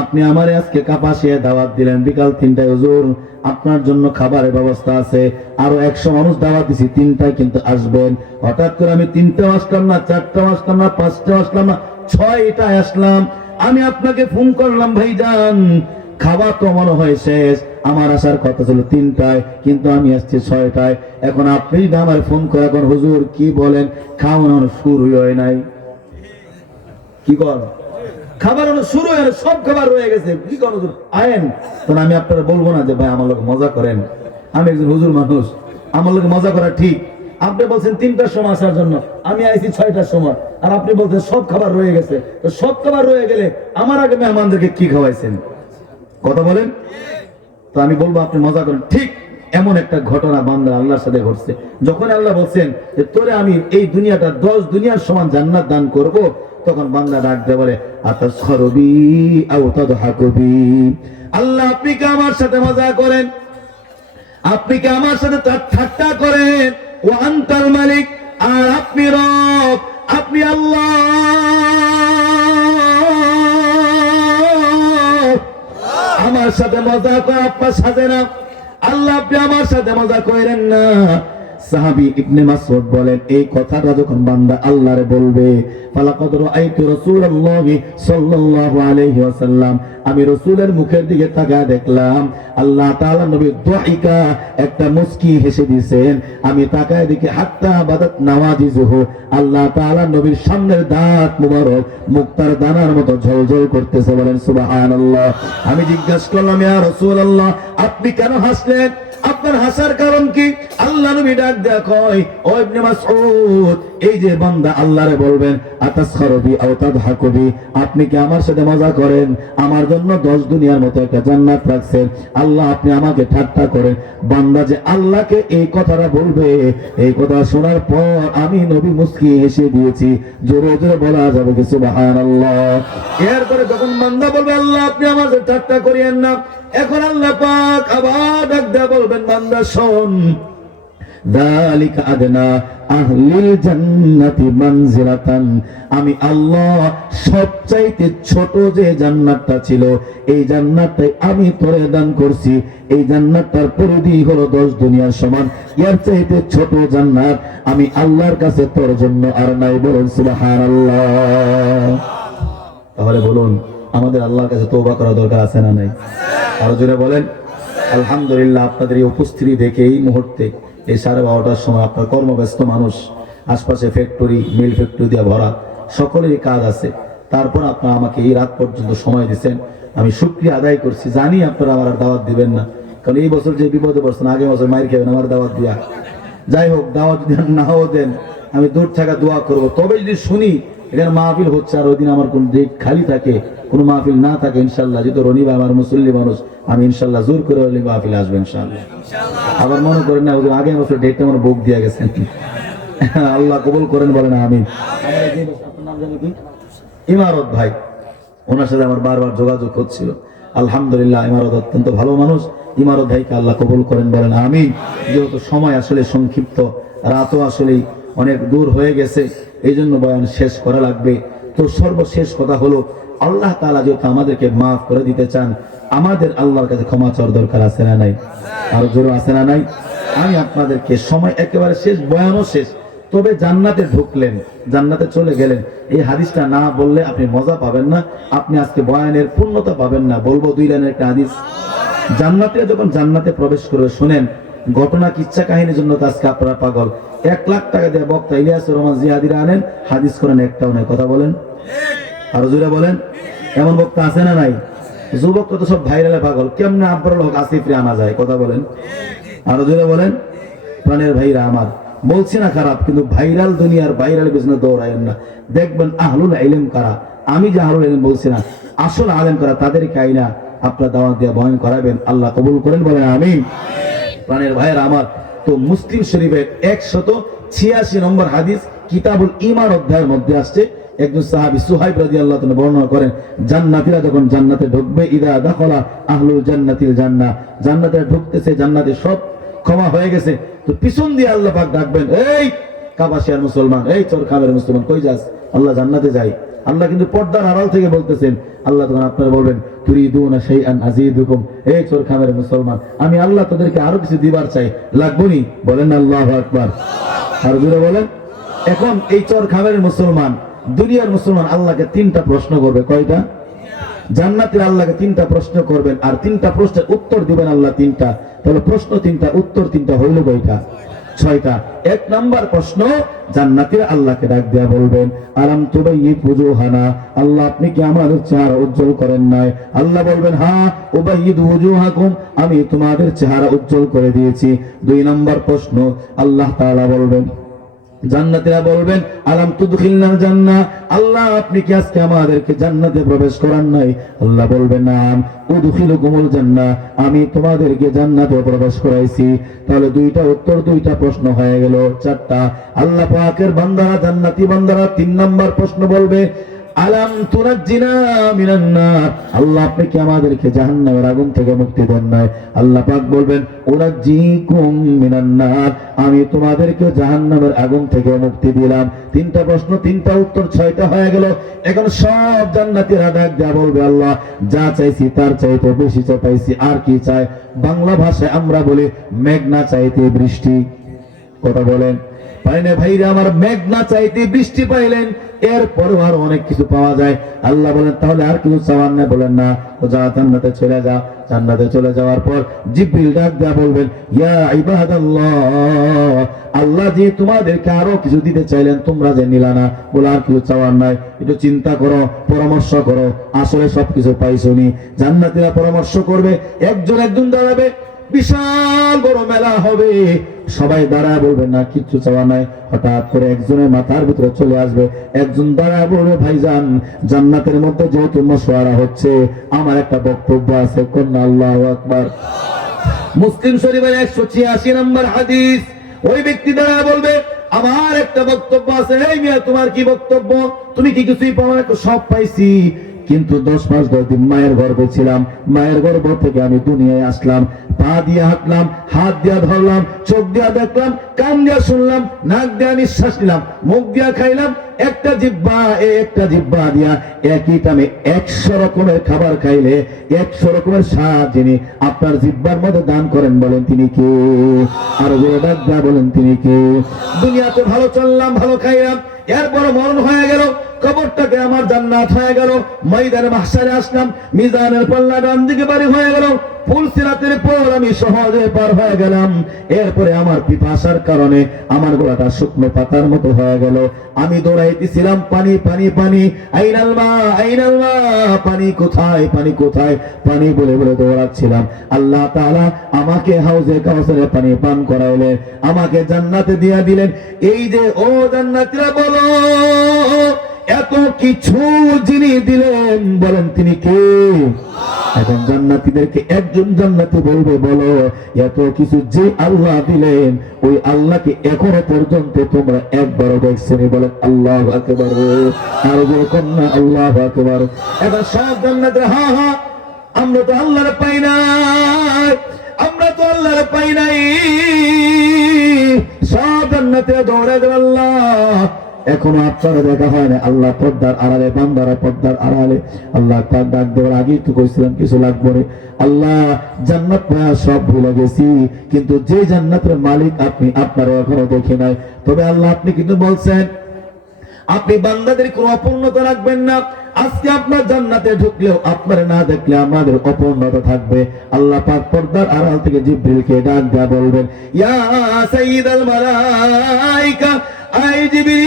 আপনি আমার আজকে কাপাসিয়া দাওয়াত দিলেন বিকাল 3টায়, হুজুর আপনার জন্য খাবারের ব্যবস্থা আছে, আরো 100 মানুষ দাওয়াত দিছি, 3টায় কিন্তু আসবেন। হঠাৎ করে আমি 3টায় আসলাম না, 4টায় আসলাম না, 5টায় আসলাম না, 6টায় আসলাম। আমি আপনাকে ফোন করলাম, ভাইজান খাবার তো মনে হয় শেষ, আমার আসার কথা ছিল 3টায়, কিন্তু আমি আসছি 6টায়। এখন আপনি আমার ফোন করে এখন হুজুর কি বলেন, খাওয়ানো শুরু হয় নাই, কি কর খাবার শুরু হয়ে সব খাবার রয়ে গেছে, কি করেন আয়েন। তখন আমি আপনারা বলবো না যে ভাই আমার লোক মজা করেন, আমি একজন হুজুর মানুষ, আমার লোক মজা করা ঠিক। আপনি বলছেন 3টার সময় আসার জন্য, আমি আইছি 6টার সময়, আর আপনি বলছেন সব খাবার রয়ে গেছে। তো সব খাবার রয়ে গেলে আমার আগে মেহমানদেরকে কি খাওয়াইছেন? কথা বলেন। তো আমি বলবো আপনি মজা করেন ঠিক। এমন একটা ঘটনা বান্দা আল্লাহর সাথে ঘটছে, যখন আল্লাহ বলছেন যে তোরে আমি এই দুনিয়াটা 10 দুনিয়ার সমান জান্নাত দান করব, তখন বান্দা ডাক দিয়ে বলে, আতাসখারুবি আও তাদহাকুবি। আল্লাহ আপনি কি আমার সাথে মজা করেন? আপনি কি আমার সাথে ঠাট্টা করেন? ওয়া আনতাল মালিক, আর আপনি রব, আপনি আল্লাহ। আমার সাথে মজা করে আপনার সাথে না, আল্লাহ আপনি আমার সাথে মজা করেন না। সাহাবী ইবনে মাসউদ বলেন, এই কথাটা যখন বান্দা আল্লাহরে বলবে, ফালাকাদ রাআইতু রাসূলুল্লাহি সাল্লাল্লাহু আলাইহি ওয়াসাল্লাম, আমি রাসূলের মুখের দিকে তাকায় দেখলাম আল্লাহ তাআলা নবী দুআইকা একটা মুস্কি হেসে দিয়েছেন। আমি তাকায় দেখি হাত্তা বাদাত নাওয়াজিজুহু, আল্লাহ তাআলা নবীর সামনের দাঁত মুবারক মুক্তার দানার মতো ঝলঝল করতেছে। বলেন সুবহানাল্লাহ। আমি জিজ্ঞাসা করলাম, ইয়া রাসূলুল্লাহ আপনি কেন হাসলেন? আপনার হাসার কারণ কি? আল্লাহ নবী ডাক দেয়া কয়, ও ইবনে মাসউদ, এই যে বান্দা আল্লাহরে বলবেন আতাসখারুবি আও তাদহাকুবি, আপনি কি আমার সাথে মজা করেন? আমার জন্য 10 দুনিয়ার মতো একটা জান্নাত রাখছেন, আল্লাহ আপনি আমাকে ঠাট্টা করেন। বান্দা যে আল্লাহকে এই কথাটা বলবে, এই কথা শোনার পর আমি নবী মুস্কি হেসে দিয়েছি। জোরে জোরে বলা যাবে কি সুবহানাল্লাহ। এরপরে যখন বান্দা বলবে আল্লাহ আপনি আমার সাথে ঠাট্টা করিয়েন না, এখন আল্লাহ পাক আবার ডাক দেয়া বলবেন, বান্দা শোন, যালিকা আদনা আহলিল জান্নাতি মানজিলাতান, আমি আল্লাহ সবচাইতে ছোট যে জান্নাতটা ছিল, এই জান্নাতটাই আমি তোরে দান করছি। এই জান্নাতটার পরিধি হলো 10 দুনিয়ার সমান, এর চাইতে ছোট জান্নাত আমি আল্লাহর কাছে তোর জন্য আর নাই। বলুন সুবহানাল্লাহ। তাহলে বলুন আমাদের আল্লাহর কাছে তওবা করা দরকার আছে না নাই? আরো জোরে বলেন আলহামদুলিল্লাহ। আপনাদের এই উপস্থিতি দেখে এই মুহূর্তে এই 12:30টার সময় আপনার কর্মব্যস্ত মানুষ, আশপাশে ফ্যাক্টরি মিল ফ্যাক্টরি দিয়ে ভরা, সকলেরই কাজ আছে, তারপর আপনারা আমাকে এই রাত পর্যন্ত সময় দিচ্ছেন, আমি শুকরিয়া আদায় করছি। জানি আপনারা আমার দাওয়াত দিবেন না, কারণ এই বছর যে বিপদে পড়ছেন, আগে বছর মাইর খাবেন আমার দাওয়াত দিয়া। যাই হোক, দাওয়াত নাও দেন, আমি দূর থাকা দোয়া করব। তবে যদি শুনি এখানে মাহফিল হচ্ছে, আর ওই দিন আমার কোন ডেট খালি থাকে, কোনো মাহফিল না থাকে ইনশাল্লাহ, যেহেতু রনি ভাই আমার মুসল্লি মানুষ, আমি ইনশাল্লাহ জোর করে ওই মাহফিল আসবো ইনশাল্লাহ। আবার মনে করেন না ওদের আগে বছর ডেটটা আমার বুক দিয়ে গেছেন, আল্লাহ কবুল করেন বলেন আমিন। আপনার নাম জানি কি? ইমারত ভাই, ওনার সাথে আমার বারবার যোগাযোগ হচ্ছিল। আলহামদুলিল্লাহ, ইমারত অত্যন্ত ভালো মানুষ। ইমারত ভাইকে আল্লাহ কবুল করেন বলেন আমিন। যেহেতু সময় আসলে সংক্ষিপ্ত, রাতও আসলে অনেক দূর হয়ে গেছে, এই জন্য বয়ান শেষ করা লাগবে। তো সর্বশেষ কথা হলো, আল্লাহ তাআলা যেহেতু আমাদেরকে মাফ করে দিতে চান, আমাদের আল্লাহর কাছে ক্ষমা চাওয়ার দরকার আছে না নাই? আর জোরে আছে না নাই? আমি আপনাদেরকে সময় একেবারে শেষ, বয়ানও শেষ, তবে জান্নাতে ঢুকলেন, জান্নাতে চলে গেলেন, এই হাদিসটা না বললে আপনি মজা পাবেন না, আপনি আজকে বয়ানের পূর্ণতা পাবেন না। বলবো 2 লাইনের একটা হাদিস। জান্নাতে যখন জান্নাতে প্রবেশ করবে, শুনেন ঘটনা, কিচ্ছা কাহিনীর জন্য তো আজকে আপনারা পাগল। 1 লাখ টাকা দিয়ে বক্তা ইলিয়াসুর রহমান জিহাদিরা আনেন, হাদিস করেন একটাও নাই। কথা বলেন, আরো জোরে বলেন। এমন বক্তা আছে না নাই? যুবক তো সব ভাইরালে পাগল, কেমনে আব্বুল হক আসিফরে আনা যায়? কথা বলেন, আরো জোরে বলেন। প্রাণের ভাইরা আমার, বলছি না খারাপ, কিন্তু ভাইরাল দুনিয়ার ভাইরাল বিজনেস দৌড়ায়েন না। দেখবেন আহলুল ইলম কারা, আমি যে আহলুল ইলম বলছি না, আসল আলেম কারা, তাদেরকে আইনা আপনারা দাওয়াত দিয়ে বয়ান করাবেন, আল্লাহ কবুল করেন বলেন আমিন। প্রাণের ভাইরা আমার, তো মুসলিম শরীফের 186 নম্বর হাদিস, কিতাবুল ঈমান অধ্যায়ের মধ্যে আসছে, একজন সাহাবী সুহাইব রাদিয়াল্লাহু তাআলা বর্ণনা করেন, জান্নাতীরা যখন জান্নাতে ঢুকবে, ইদা দাখালা আহলুল জান্নাতিল জান্নাহ, জান্নাতে ঢুকতেছে, জান্নাতে সব ক্ষমা হয়ে গেছে, তো পিছন দিয়ে আল্লাহ পাক ডাকবেন, এই কাবাসিয়ার মুসলমান, এই চোর খামের মুসলমান, কই যাস? আল্লাহ জান্নাতে যাই। আল্লাহ কিন্তু পর্দার আড়াল থেকে বলতেছেন। আল্লাহ তখন আপনারা বলবেন, তুরিদুনা শাইআন আযীদুকুম, এই চোর খামের মুসলমান, আমি আল্লাহ তোদেরকে আরো কিছু দিবার চাই, লাগবনি? বলেন আল্লাহু আকবার, আর জোরে বলেন। এখন এই চোর খামের মুসলমান, দুনিয়ার মুসলমান আল্লাহকে 3টা প্রশ্ন করবে। কয়টা? জান্নাতের আল্লাহকে 3টা প্রশ্ন করবেন, আর 3টা প্রশ্নের উত্তর দিবেন আল্লাহ 3টা। তাহলে প্রশ্ন 3টা, উত্তর 3টা, হইল কয়টা? 6টা। 1 নাম্বার প্রশ্ন, জান্নাতীরা আল্লাহকে ডাক দিয়া বলবেন, আলাম তুবাইয়িদ ওযুহানা, আল্লাহ আপনি কি আমাদের চেহারা উজ্জ্বল করেন নাই? আল্লাহ বলবেন, হ্যাঁ, উবাইয়িদ ওযুহাকুম, আমি তোমাদের চেহারা উজ্জ্বল করে দিয়েছি। 2 নাম্বার প্রশ্ন, আল্লাহ তাআলা বলবেন, জান্নাতীরা বলবেন, আলাম তুদখিলনাল জান্নাহ, আল্লাহ আপনি কি আজকে আমাদেরকে জান্নাতে প্রবেশ করান নাই? আল্লাহ বলবেন, নাম উদখিলুকুমুল জান্নাহ, আমি তোমাদেরকে জান্নাতে প্রবেশ করাইছি। তাহলে 2টা উত্তর, 2টা প্রশ্ন হয়ে গেল, 4টা। আল্লাহ পাকের বান্দারা, জান্নাতি বান্দারা 3 নাম্বার প্রশ্ন বলবে, আলাম তুনাজ্জিনা মিনান নার, আল্লাহ আপনি কি আমাদেরকে জাহান্নামের আগুন থেকে মুক্তি দেন নাই? আল্লাহ পাক বলবেন, উনাজ্জিকুম মিনান নার, আমি তোমাদেরকে জাহান্নামের আগুন থেকে মুক্তি দিলাম। 3টা প্রশ্ন, 3টা উত্তর, 6টা হয়ে গেল। এখন সব জান্নাতীরা ডাক দেয়া বলবে, আল্লাহ যা চাইছি তার চাইতে বেশি চাইছি, আর কি চাই? বাংলা ভাষায় আমরা বলি, মেঘনা চাইতে বৃষ্টি। কথা বলেন, পাইনে ভাইরা আমার, মেঘনা চাইতে বৃষ্টি পাইলেন, এরপরে আরো অনেক কিছু পাওয়া যায়। আল্লাহ বলেন, তাহলে আর কিছু চাওয়ার না? বলেন না, ও যা, জান্নাতে চলে যা। জান্নাতে চলে যাওয়ার পর জিবরিল ডাক দেয়া বলবেন, ইয়া ইবাদাল্লাহ, আল্লাহ যে তোমাদেরকে আরো কিছু দিতে চাইলেন, তোমরা যে নিলা না, বলে আর কিছু চাওয়ার নাই, একটু চিন্তা করো, পরামর্শ করো, আসলে সবকিছু পাইছনি। জান্নাতীরা পরামর্শ করবে, একজন দাঁড়াবে, বিশাল বড় মেলা হবে, সবাই দাঁড়ায় বলবে, না কিচ্ছু চাওয়া নাই। হঠাৎ করে একজনের মাথার ভিতরে চলে আসবে, একজন দাঁড়ায় বলবে, ভাইজান জান্নাতের মধ্যে যেহেতু মশওয়ারা হচ্ছে, আমার একটা বক্তব্য আছে। কন্যা আল্লাহু আকবার। মুসলিম শরীফের 186 নম্বর হাদিস, ওই ব্যক্তি দাঁড়ায় বলবে, আমার একটা বক্তব্য আছে। এই মিয়া, তোমার কি বক্তব্য? তুমি কি কিছুই পাও না? সব পাইছি, কিন্তু 10 মাস 10 দিন মায়ের গর্ভে ছিলাম, মায়ের গর্ভ থেকে আমি দুনিয়ায় আসলাম, পা দিয়ে হাঁটলাম, হাত দিয়ে ধরলাম, চোখ দিয়ে দেখলাম, কান দিয়ে শুনলাম, নাক দিয়ে নিঃশ্বাস নিলাম, মুখ দিয়ে খাইলাম, একটা জিহ্বা দিয়া একই টাইমে 100 রকমের খাবার খাইলে 100 রকমের স্বাদ যিনি আপনার জিহ্বার মধ্যে দান করেন, বলেন তিনি কে? আর ডাক দিয়া বলেন তিনি কে? দুনিয়াতে ভালো চললাম, ভালো খাইলাম, এরপর মরণ হয়ে গেল, কবরটাকে আমার জান্নাত হয়ে গেল, ময়দানে মাহশারে আসলাম, মিজানের পাল্লা ডান দিকে বাড়ি হয়ে গেল, ফুলসিরাতের পর আমি সহজে পার হয়ে গেলাম। এরপরে আমার পিপাসার কারণে আমার গলাটা শুকনো পাতার মতো হয়ে গেল, আমি দৌড়াইতেছিলাম, পানি পানি পানি, আইনাল মা আইনাল মা, পানি কোথায়, পানি কোথায়, পানি বলে বলে দৌড়াচ্ছিলাম। আল্লাহ তাআলা আমাকে হাউজে কাউসারে পানি পান করাইলেন, আমাকে জান্নাতে দিয়া দিলেন। এই যে ও জান্নাতীরা বলো, এত কিছু যিনি দিলেন, বলেন তিনি কে? এখন জান্নাতীদেরকে একজন জান্নাতি বলবে, বলো এত কিছু যে আল্লাহ দিলেন ওই আল্লাহকে এখনো পর্যন্ত তোমরা একবারও দেখছনি? বলেন আল্লাহু আকবার। আর বলুন না আল্লাহু আকবার। এবার সব জান্নাতীরা হা হা, আমরা তো আল্লাহর পাই নাই, আমরা তো আল্লাহর পাই নাই। সব জান্নাতীরা দৌড়ে দেবে, আল্লাহ এখনো আপনারা দেখা হয় না। আল্লাহ পর্দার আড়ালে, বান্দারা পর্দার আড়ালে। আল্লাহ তার ডাক দেওয়ার আগেই তো কইছিলাম কিছু লাগবে না। আল্লাহ জান্নাত সব ভুলে গেছি, কিন্তু যে জান্নাতের মালিক আপনি, আপনারা এখনো দেখে নাই। তবে আল্লাহ আপনি কিন্তু বলছেন আপনি বান্দাদের কোনো অপূর্ণতা রাখবেন না। আজকে আপনার জান্নাতে ঢুকলেও আপনারা না দেখলে আমাদের অপূর্ণতা থাকবে। আল্লাহ পাক পর্দার আড়াল থেকে জিবরিলকে ডাক দেয়া বলবেন, ইয়া সাইয়্যিদাল মালায়েকা, আই জিবরিল,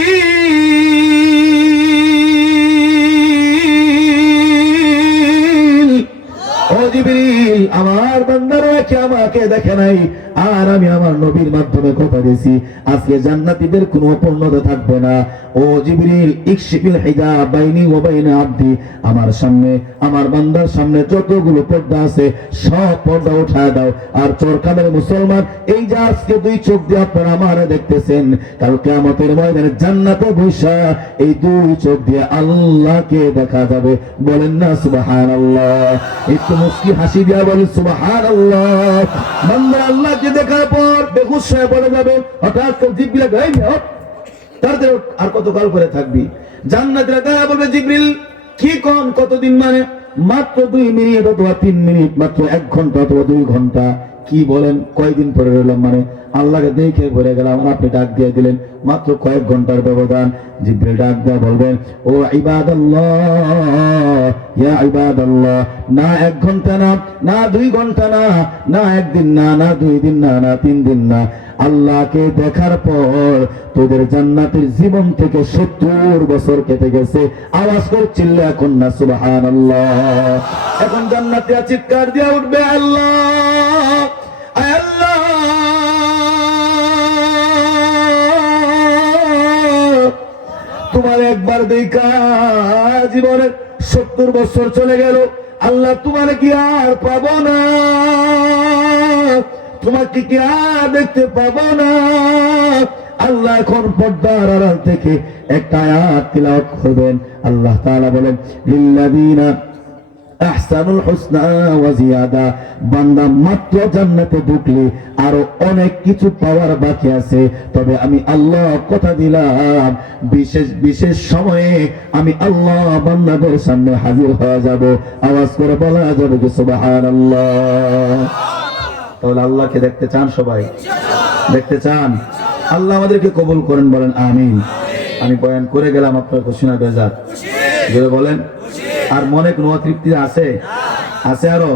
ও জিবরিল, আমার বান্দারা কি আমাকে দেখে নাই? আর আমি আমার নবীর মাধ্যমে কথা দিয়েছি আজকে জান্নাতীদের কোনো অপূর্ণতা থাকবে না। ও জিবরিল, ইকশিফিল হিজাব বাইনি ওয়া বাইনা আবদি, আমার সামনে, আমার বান্দার সামনে যতগুলো পর্দা আছে সব পর্দা উঠায় দাও। আর চরকামের মুসলমান, এই যে আজকে দুই চোখ দিয়ে আপনারা আমারে দেখতেছেন, কাল কিয়ামতের ময়দানে জান্নাতে বসা এই দুই চোখ দিয়ে আল্লাহকে দেখা যাবে। বলেন না সুবহানাল্লাহ। একটু মুস্কি হাসি দিয়া বলেন সুবহানাল্লাহ। বান্দা আল্লাহ দেখার পর বেহুশ হয়ে পড়ে যাবে। হঠাৎ করে জিবরিল গায়ে তাদের আর কতকাল করে থাকবি? জান্নাতীরা তারা বলবে, জিবরিল কি কোন কতদিন? মানে মাত্র 2 মিনিট অথবা 3 মিনিট, মাত্র 1 ঘন্টা অথবা 2 ঘন্টা। কি বলেন কয়দিন পরে রইলাম? মানে আল্লাহকে দেখে ভরে গেলাম, আপনি ডাক দিয়ে দিলেন মাত্র কয়েক ঘন্টার ব্যবধান। জিবরিল ডাক দিয়ে বলবেন, ও ইবাদাল্লাহ, ইয়া ইবাদাল্লাহ, না 1 ঘন্টা না, না 2 ঘন্টা না, না 1 দিন না, না 2 দিন না, না 3 দিন না, আল্লাহকে দেখার পর তোদের জান্নাতের জীবন থেকে 70 বছর কেটে গেছে। আওয়াজ করে চিল্লা এখন না সুবহানাল্লাহ। এখন জান্নাতীরা চিৎকার দিয়ে উঠবে, আল্লাহ আল্লাহ, তোমার একবার দেখা জীবনের 70 বছর চলে গেল। আল্লাহ তোমার কি আর পাবো না? তোমাকে কি আর দেখতে পাবো না? আল্লাহ এখন পর্দার আড়াল থেকে একটা আয়াত তিলাওয়াত করবেন। আল্লাহ তাআলা বলেন, লিল্লাযিনা আহসানুল হুসনা ওয়া জিয়াদা, বান্দা মাত্র জান্নাতে ঢুকলে আরো অনেক কিছু পাওয়ার বাকি আছে। তবে আমি আল্লাহ কথা দিলাম, বিশেষ বিশেষ সময়ে আমি আল্লাহ বান্দাদের সামনে হাজির হয়ে যাব। আওয়াজ করে বলা যাবে কি সুবহানাল্লাহ। তাহলে আল্লাহকে দেখতে চান সবাই? দেখতে চান? আল্লাহ আমাদেরকে কবুল করেন, বলেন আমিন। আমি বয়ান করে গেলাম, আপনার খুশি না বেজার? জোরে বলেন। আর মনে কোনো তৃপ্তি আছে? আছে আরো?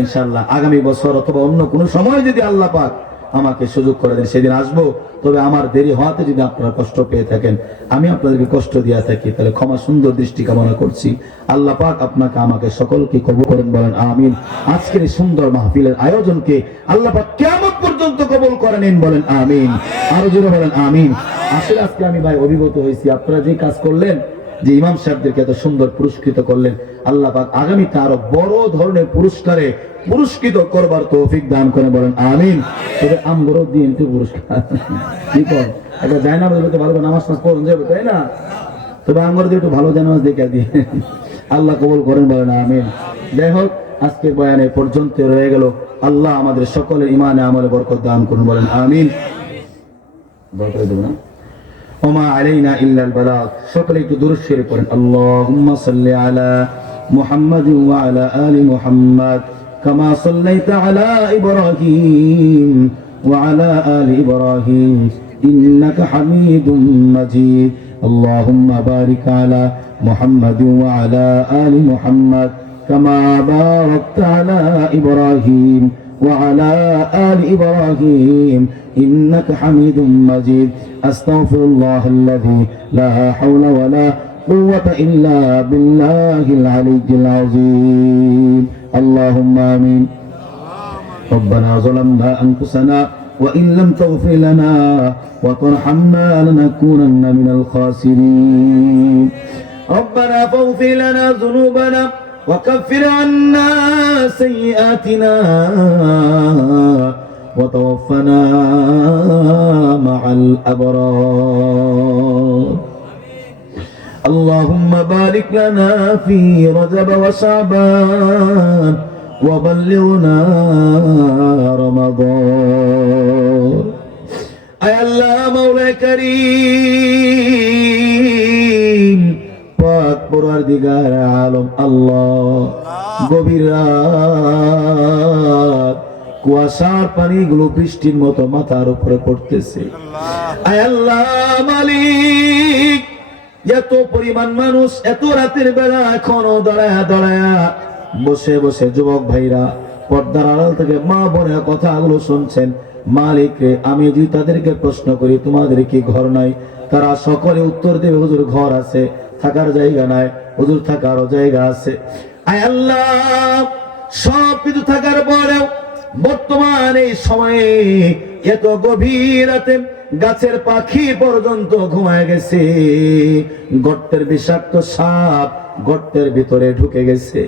ইনশাআল্লাহ আগামী বছর অথবা অন্য কোনো সময় যদি আল্লাহ পাক আমাকে সুযোগ করে দেন, সেদিন আসবো। তবে আমার দেরি হওয়াতে যদি আপনারা কষ্ট পেয়ে থাকেন, আমি আপনাদেরকে কষ্ট দিয়ে থাকি, তাহলে ক্ষমা সুন্দর দৃষ্টি কামনা করছি। আল্লাহ পাক আপনাকে আমাকে সকলকে কবুল করেন, বলেন আমিন। আজকের এই সুন্দর মাহফিলের আয়োজনকে আল্লাহ পাক কিয়ামত পর্যন্ত কবুল করে নিন, বলেন আমিন। আরো জোরে বলেন আমিন। আসলে আজকে আমি ভাই অভিভূত হয়েছি, আপনারা যে কাজ করলেন, যে ইমাম সাহেবদেরকে এত সুন্দর পুরস্কৃত করলেন, আল্লাহ পাক আগামীতে আরো বড় ধরনের পুরস্কারে পুরস্কৃত করবার তৌফিক দান করে, বলেন আমিন। তবে আমগরও দিন তো পুরস্কার কি কর, এটা যায় না বলতে ভালো নামাজ পড়ুন যাবে, তাই না? তবে আমগর দিয়ে একটু ভালো নামাজ দেখে দিয়ে আল্লাহ কবুল করেন, বলেন আমিন। যাই হোক, আজকের বয়ানে পর্যন্ত রয়ে গেল। আল্লাহ আমাদের সকলের ইমানে আমলে বরকত দান করুন, বলেন আমিন। বরকত দেব না, ওমা আলাইনা ইল্লাল বালাগ। সকলে একটু দুরূদ শরীফ পড়েন। আল্লাহুম্মা সাল্লি আলা মুহাম্মাদ ওয়া আলা আলি মুহাম্মাদ কামা সাল্লাইতা আলা ইব্রাহিম ওয়া আলা আলি ইব্রাহিম ইন্নাকা হামিদুম মাজিদ। আল্লাহুম্মা বারিক আলা মুহাম্মাদ ওয়া আলা আলি মুহাম্মাদ কামা বারাকতা আলা ইব্রাহিম وعلى آل إبراهيم إنك حميد مجيد. أستغفر الله الذي لا حول ولا قوة إلا بالله العلي العظيم. اللهم آمين. ربنا ظلمنا أنفسنا وإن لم تغفر لنا وترحمنا لنكونن من الخاسرين ربنا فاغفر لنا ذنوبنا وكفر عنا سيئاتنا وتوفنا مع الأبرار اللهم بارك لنا في رجب وشعبان وبلغنا رمضان أي الله مولا كريم পাক পরওয়ারদিগার আলম আল্লাহ গভীর রাত কুয়াশার পানিগুলো বৃষ্টির মতো মাথার উপরে পড়তেছে আয় আল্লাহ মালিক এত পরিমাণ মানুষ এত রাতের বেলা এখনো দাঁড়ায়া দাঁড়ায়া বসে বসে যুবক ভাইরা পর্দার আড়াল থেকে মা বোনের কথাগুলো শুনছেন মালিক রে আমি যদি তাদেরকে প্রশ্ন করি তোমাদের কি ঘর নাই তারা সকলে উত্তর দেবে হুজুর ঘর আছে থাকার জায়গা নাই হুজুর থাকারও জায়গা আছে আয় আল্লাহ সব কিছু থাকার পরেও বর্তমান এই সময়ে এত গভীর রাতে গাছের পাখি পর্যন্ত ঘুমায় গেছে গর্তের বিষাক্ত সাপ গর্তের ভিতরে ঢুকে গেছে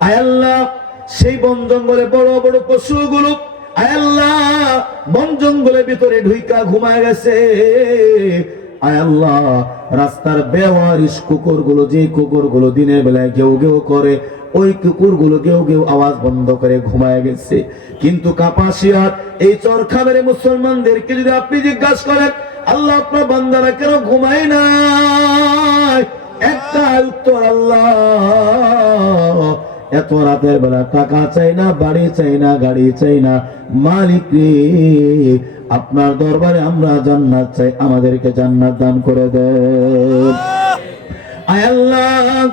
আয় আল্লাহ সেই বন জঙ্গলে বড় বড় পশুগুলো আয় আল্লাহ বন জঙ্গলের ভিতরে ঢুইকা ঘুমায় গেছে আয় আল্লাহ রাস্তার বেওয়ারিশ কুকুরগুলো যে কুকুরগুলো দিনের বেলায় গেউ গেউ করে ওই কুকুরগুলো গেউ গেউ আওয়াজ বন্ধ করে ঘুমায় গেছে কিন্তু কাপাসিয়ার এই চরখাবের মুসলমানদেরকে যদি আপনি জিজ্ঞাসা করেন আল্লাহ আপনার বান্দারা কেন ঘুমায় না একটা উত্তর আল্লাহ এত রাতের বেলা টাকা চাই না বাড়ি চাই না গাড়ি চাই না মালিক রে আপনার দরবারে আমরা জান্নাত চাই আমাদেরকে জান্নাত দান করে দেন আয় আল্লাহ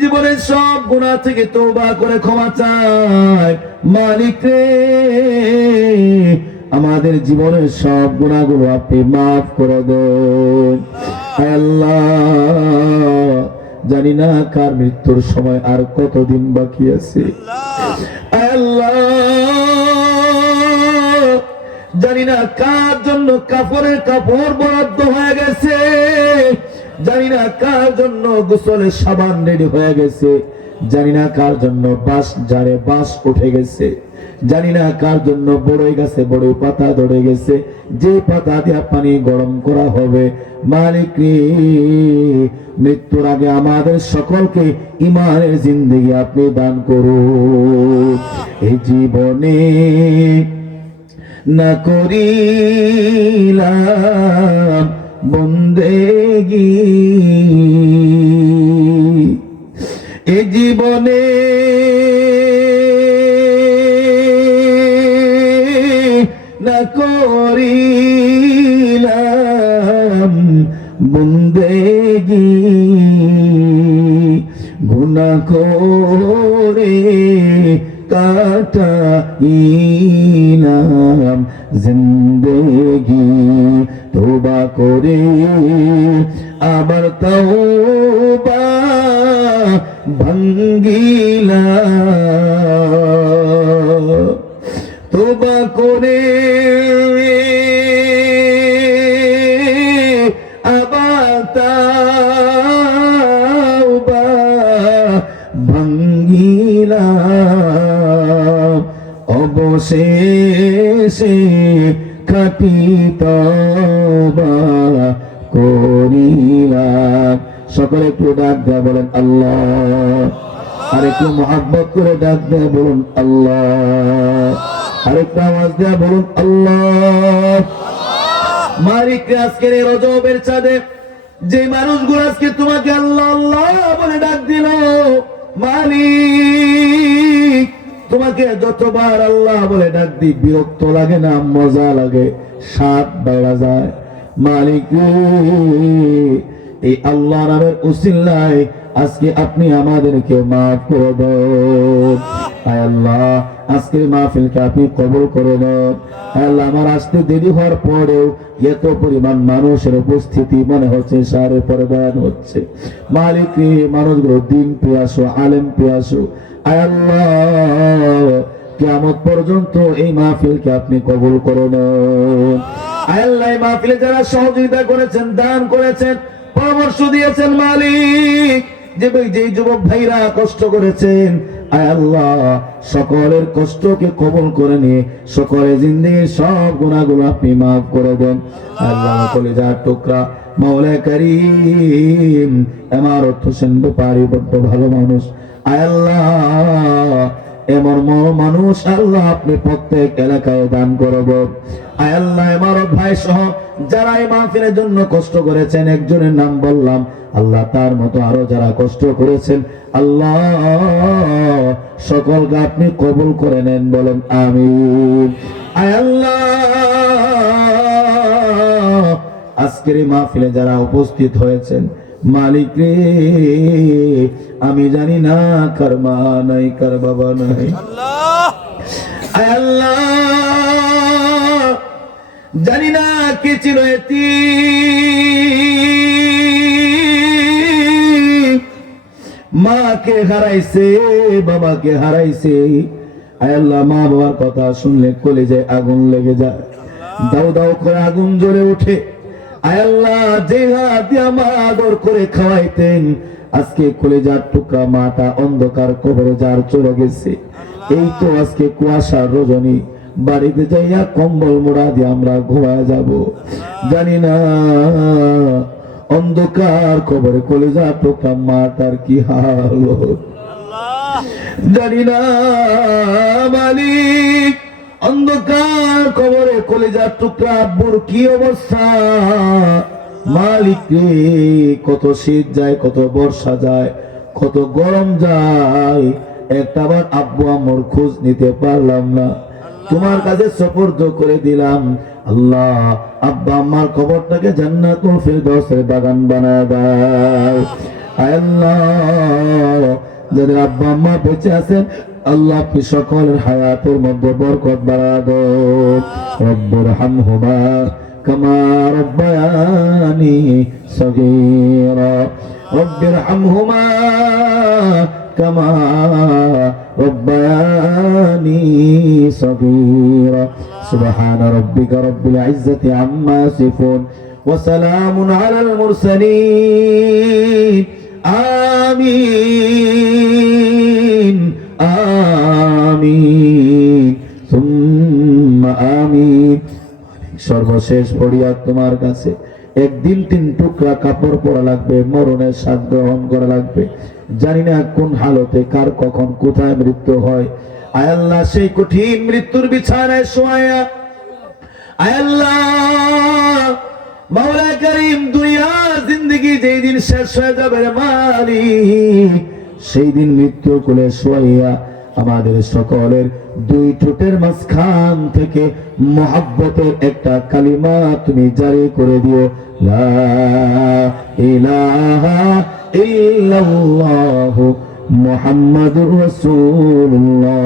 জীবনের সব গুনাহ থেকে তওবা করে ক্ষমা চাই মালিক রে আমাদের জীবনের সব গুনাহগুলো আপনি maaf করে দেন আয় আল্লাহ জানি না কার মৃত্যুর সময় আর কতদিন বাকি আছে আয় আল্লাহ জানি না কার জন্য কাপড়ের কাপড় বরাদ্দ হয়ে গেছে জানি না কার জন্য গোসলের সাবান রেডি হয়ে গেছে জানি না কার জন্য বাঁশ ঝাড়ে বাঁশ উঠে গেছে জানি না কার জন্য বড়ই গাছে বড় পাতা ধরে গেছে যে পাতা দিয়ে পানি গরম করা হবে মালিক রে মৃত্যুর আগে আমাদের সকলকে ঈমানের জিন্দেগি আপনি দান করুন এই জীবনে না করিলাম বন্দেগি এ জীবনে না করিলাম বন্দেগি গুনাহ করে কাটাইলাম জিন্দেগি তওবা করে আবার তওবা ভাঙ্গিলাম তওবা করে আবার তওবা ভাঙ্গিলাম অবশেষে খাঁটি তওবা করিলাম সকলে একটু ডাক দেয়া বলেন আল্লাহ আর একটু মহব্বত করে ডাক দেয়া বলুন আল্লাহ আর একটু আওয়াজ দেয়া বলুন আল্লাহ মালিক আজকের এই রজবের চাঁদে যে মানুষগুলো আজকে তোমাকে আল্লাহ আল্লাহ বলে ডাক দিল মালিক তোমাকে যতবার আল্লাহ বলে ডাক দি বিরক্ত লাগে না মজা লাগে স্বাদ বেড়া যায় মালিক এই আল্লাহ নামের উসিলায় আজকে আপনি আমাদেরকে মাফ করে দেন আয় আল্লাহ আজকের মাহফিলকে আপনি কবুল করে নেন আল্লাহ আমার আসতে দেরি হওয়ার পরেও এত পরিমাণ মানুষের উপস্থিতি মনে হচ্ছে সারে পরে বয়ান হচ্ছে মালিক মানুষগুলো দিন পেয়ে আসো আলেম পেয়ে আসো আয় আল্লাহ কিয়ামত পর্যন্ত এই মাহফিলকে আপনি কবুল করুন। আয় আল্লাহ, এই মাহফিলে যারা সহযোগিতা করেছেন, দান করেছেন, পরামর্শ দিয়েছেন মালিক, যে যুবক ভাইরা কষ্ট করেছেন, আয় আল্লাহ সকলের কষ্টকে কবুল করে নিয়ে সকলের জিন্দেগির সব গুনাহগুলো আপনি মাফ করে দেন। আল্লাহ কলিজার টুকরা মাওলা কারীম এমারত হোসেন ব্যাপারী বড্ড ভালো মানুষ। আয় আল্লাহ এমন মানুষ আল্লাহ আপনি প্রত্যেক এলাকায় দান করব। আয় আল্লাহ এমারত ভাই সহ যারা এই মাহফিলের জন্য কষ্ট করেছেন, একজনের নাম বললাম, আল্লাহ তার মতো আরো যারা কষ্ট করেছেন আল্লাহ সকলকে আপনি কবুল করে নেন, বলেন আমিন। আয় আল্লাহ আজকের এই মাহফিলে যারা উপস্থিত হয়েছেন মালিক রে, আমি জানি না কার মা নাই কার বাবা নাই, আয় আল্লাহ জানি না কে ছিল এতিম, মাকে হারাইছে বাবাকে হারাইছে। আয় আল্লাহ মা বাবার কথা শুনলে কলিজায় আগুন লেগে যায়, দাও দাও করে আগুন জ্বলে ওঠে। আয় আল্লাহ যে হাত দিয়ে মা আদর করে খাওয়াইতেন, আজকে কলিজার টুকরা মাটা অন্ধকার কবরে যার চলে গেছে। এই তো আজকে কুয়াশার রজনী, বাড়িতে যাইয়া কম্বল মোড়া দিয়ে আমরা ঘুমায় যাব, জানি না অন্ধকার কবরে কলিজার টুকরা মাটার কি হাল, জানি না মালিক অন্ধকার কবরে কলিজার টুকরা আব্বুর কি অবস্থা। মালিক রে, কত শীত যায়, কত বর্ষা যায়, কত গরম যায়, একটাবার আব্বু আম্মুর খোঁজ নিতে পারলাম না, তোমার কাছে সুপর্দ করে দিলাম। আল্লাহ আব্বা আম্মার কবরটাকে জান্নাতুল ফিরদাউসের বাগান বানায় দাও। আয় আল্লাহ যাদের আব্বা আম্মা বেঁচে আছেন আল্লাহ আপনি সকলের হায়াতের মধ্যে বরকত বাড়া দাও। রব্বির হামহুমা কামা রব্বায়ানি সগীরা, রব্বির হামহুমা কামা রব্বায়ানি সগীরা। সুবহান রাব্বিকা রব্বিল ইজ্জাতি আম্মা ইয়াসিফুন ওয়া সালামুন আলাল মুরসালিন। আমিন আমিন সুম্মা আমিন। সর্বশেষ ফরিয়াদ তোমার কাছে, একদিন 3 টুকরা কাপড় পরা লাগবে, মরণের স্বাদ গ্রহণ করা লাগবে, জানি না কোন হালতে কার কখন কোথায় মৃত্যু হয়। আয় আল্লাহ সেই কঠিন মৃত্যুর বিছানায় শোয়া, আয় আল্লাহ মাওলা করিম দুনিয়া জিন্দেগি যেই দিন শেষ হয়ে যাবে মালিক, সেই দিন মৃত্যুর কোলে শোয়া আমাদের সকলের 2 ঠোঁটের মাঝখান থেকে মহব্বতের একটা কালিমা তুমি জারি করে দিও, লা ইলাহা ইল্লাল্লাহু মুহাম্মাদুর রাসূলুল্লাহ।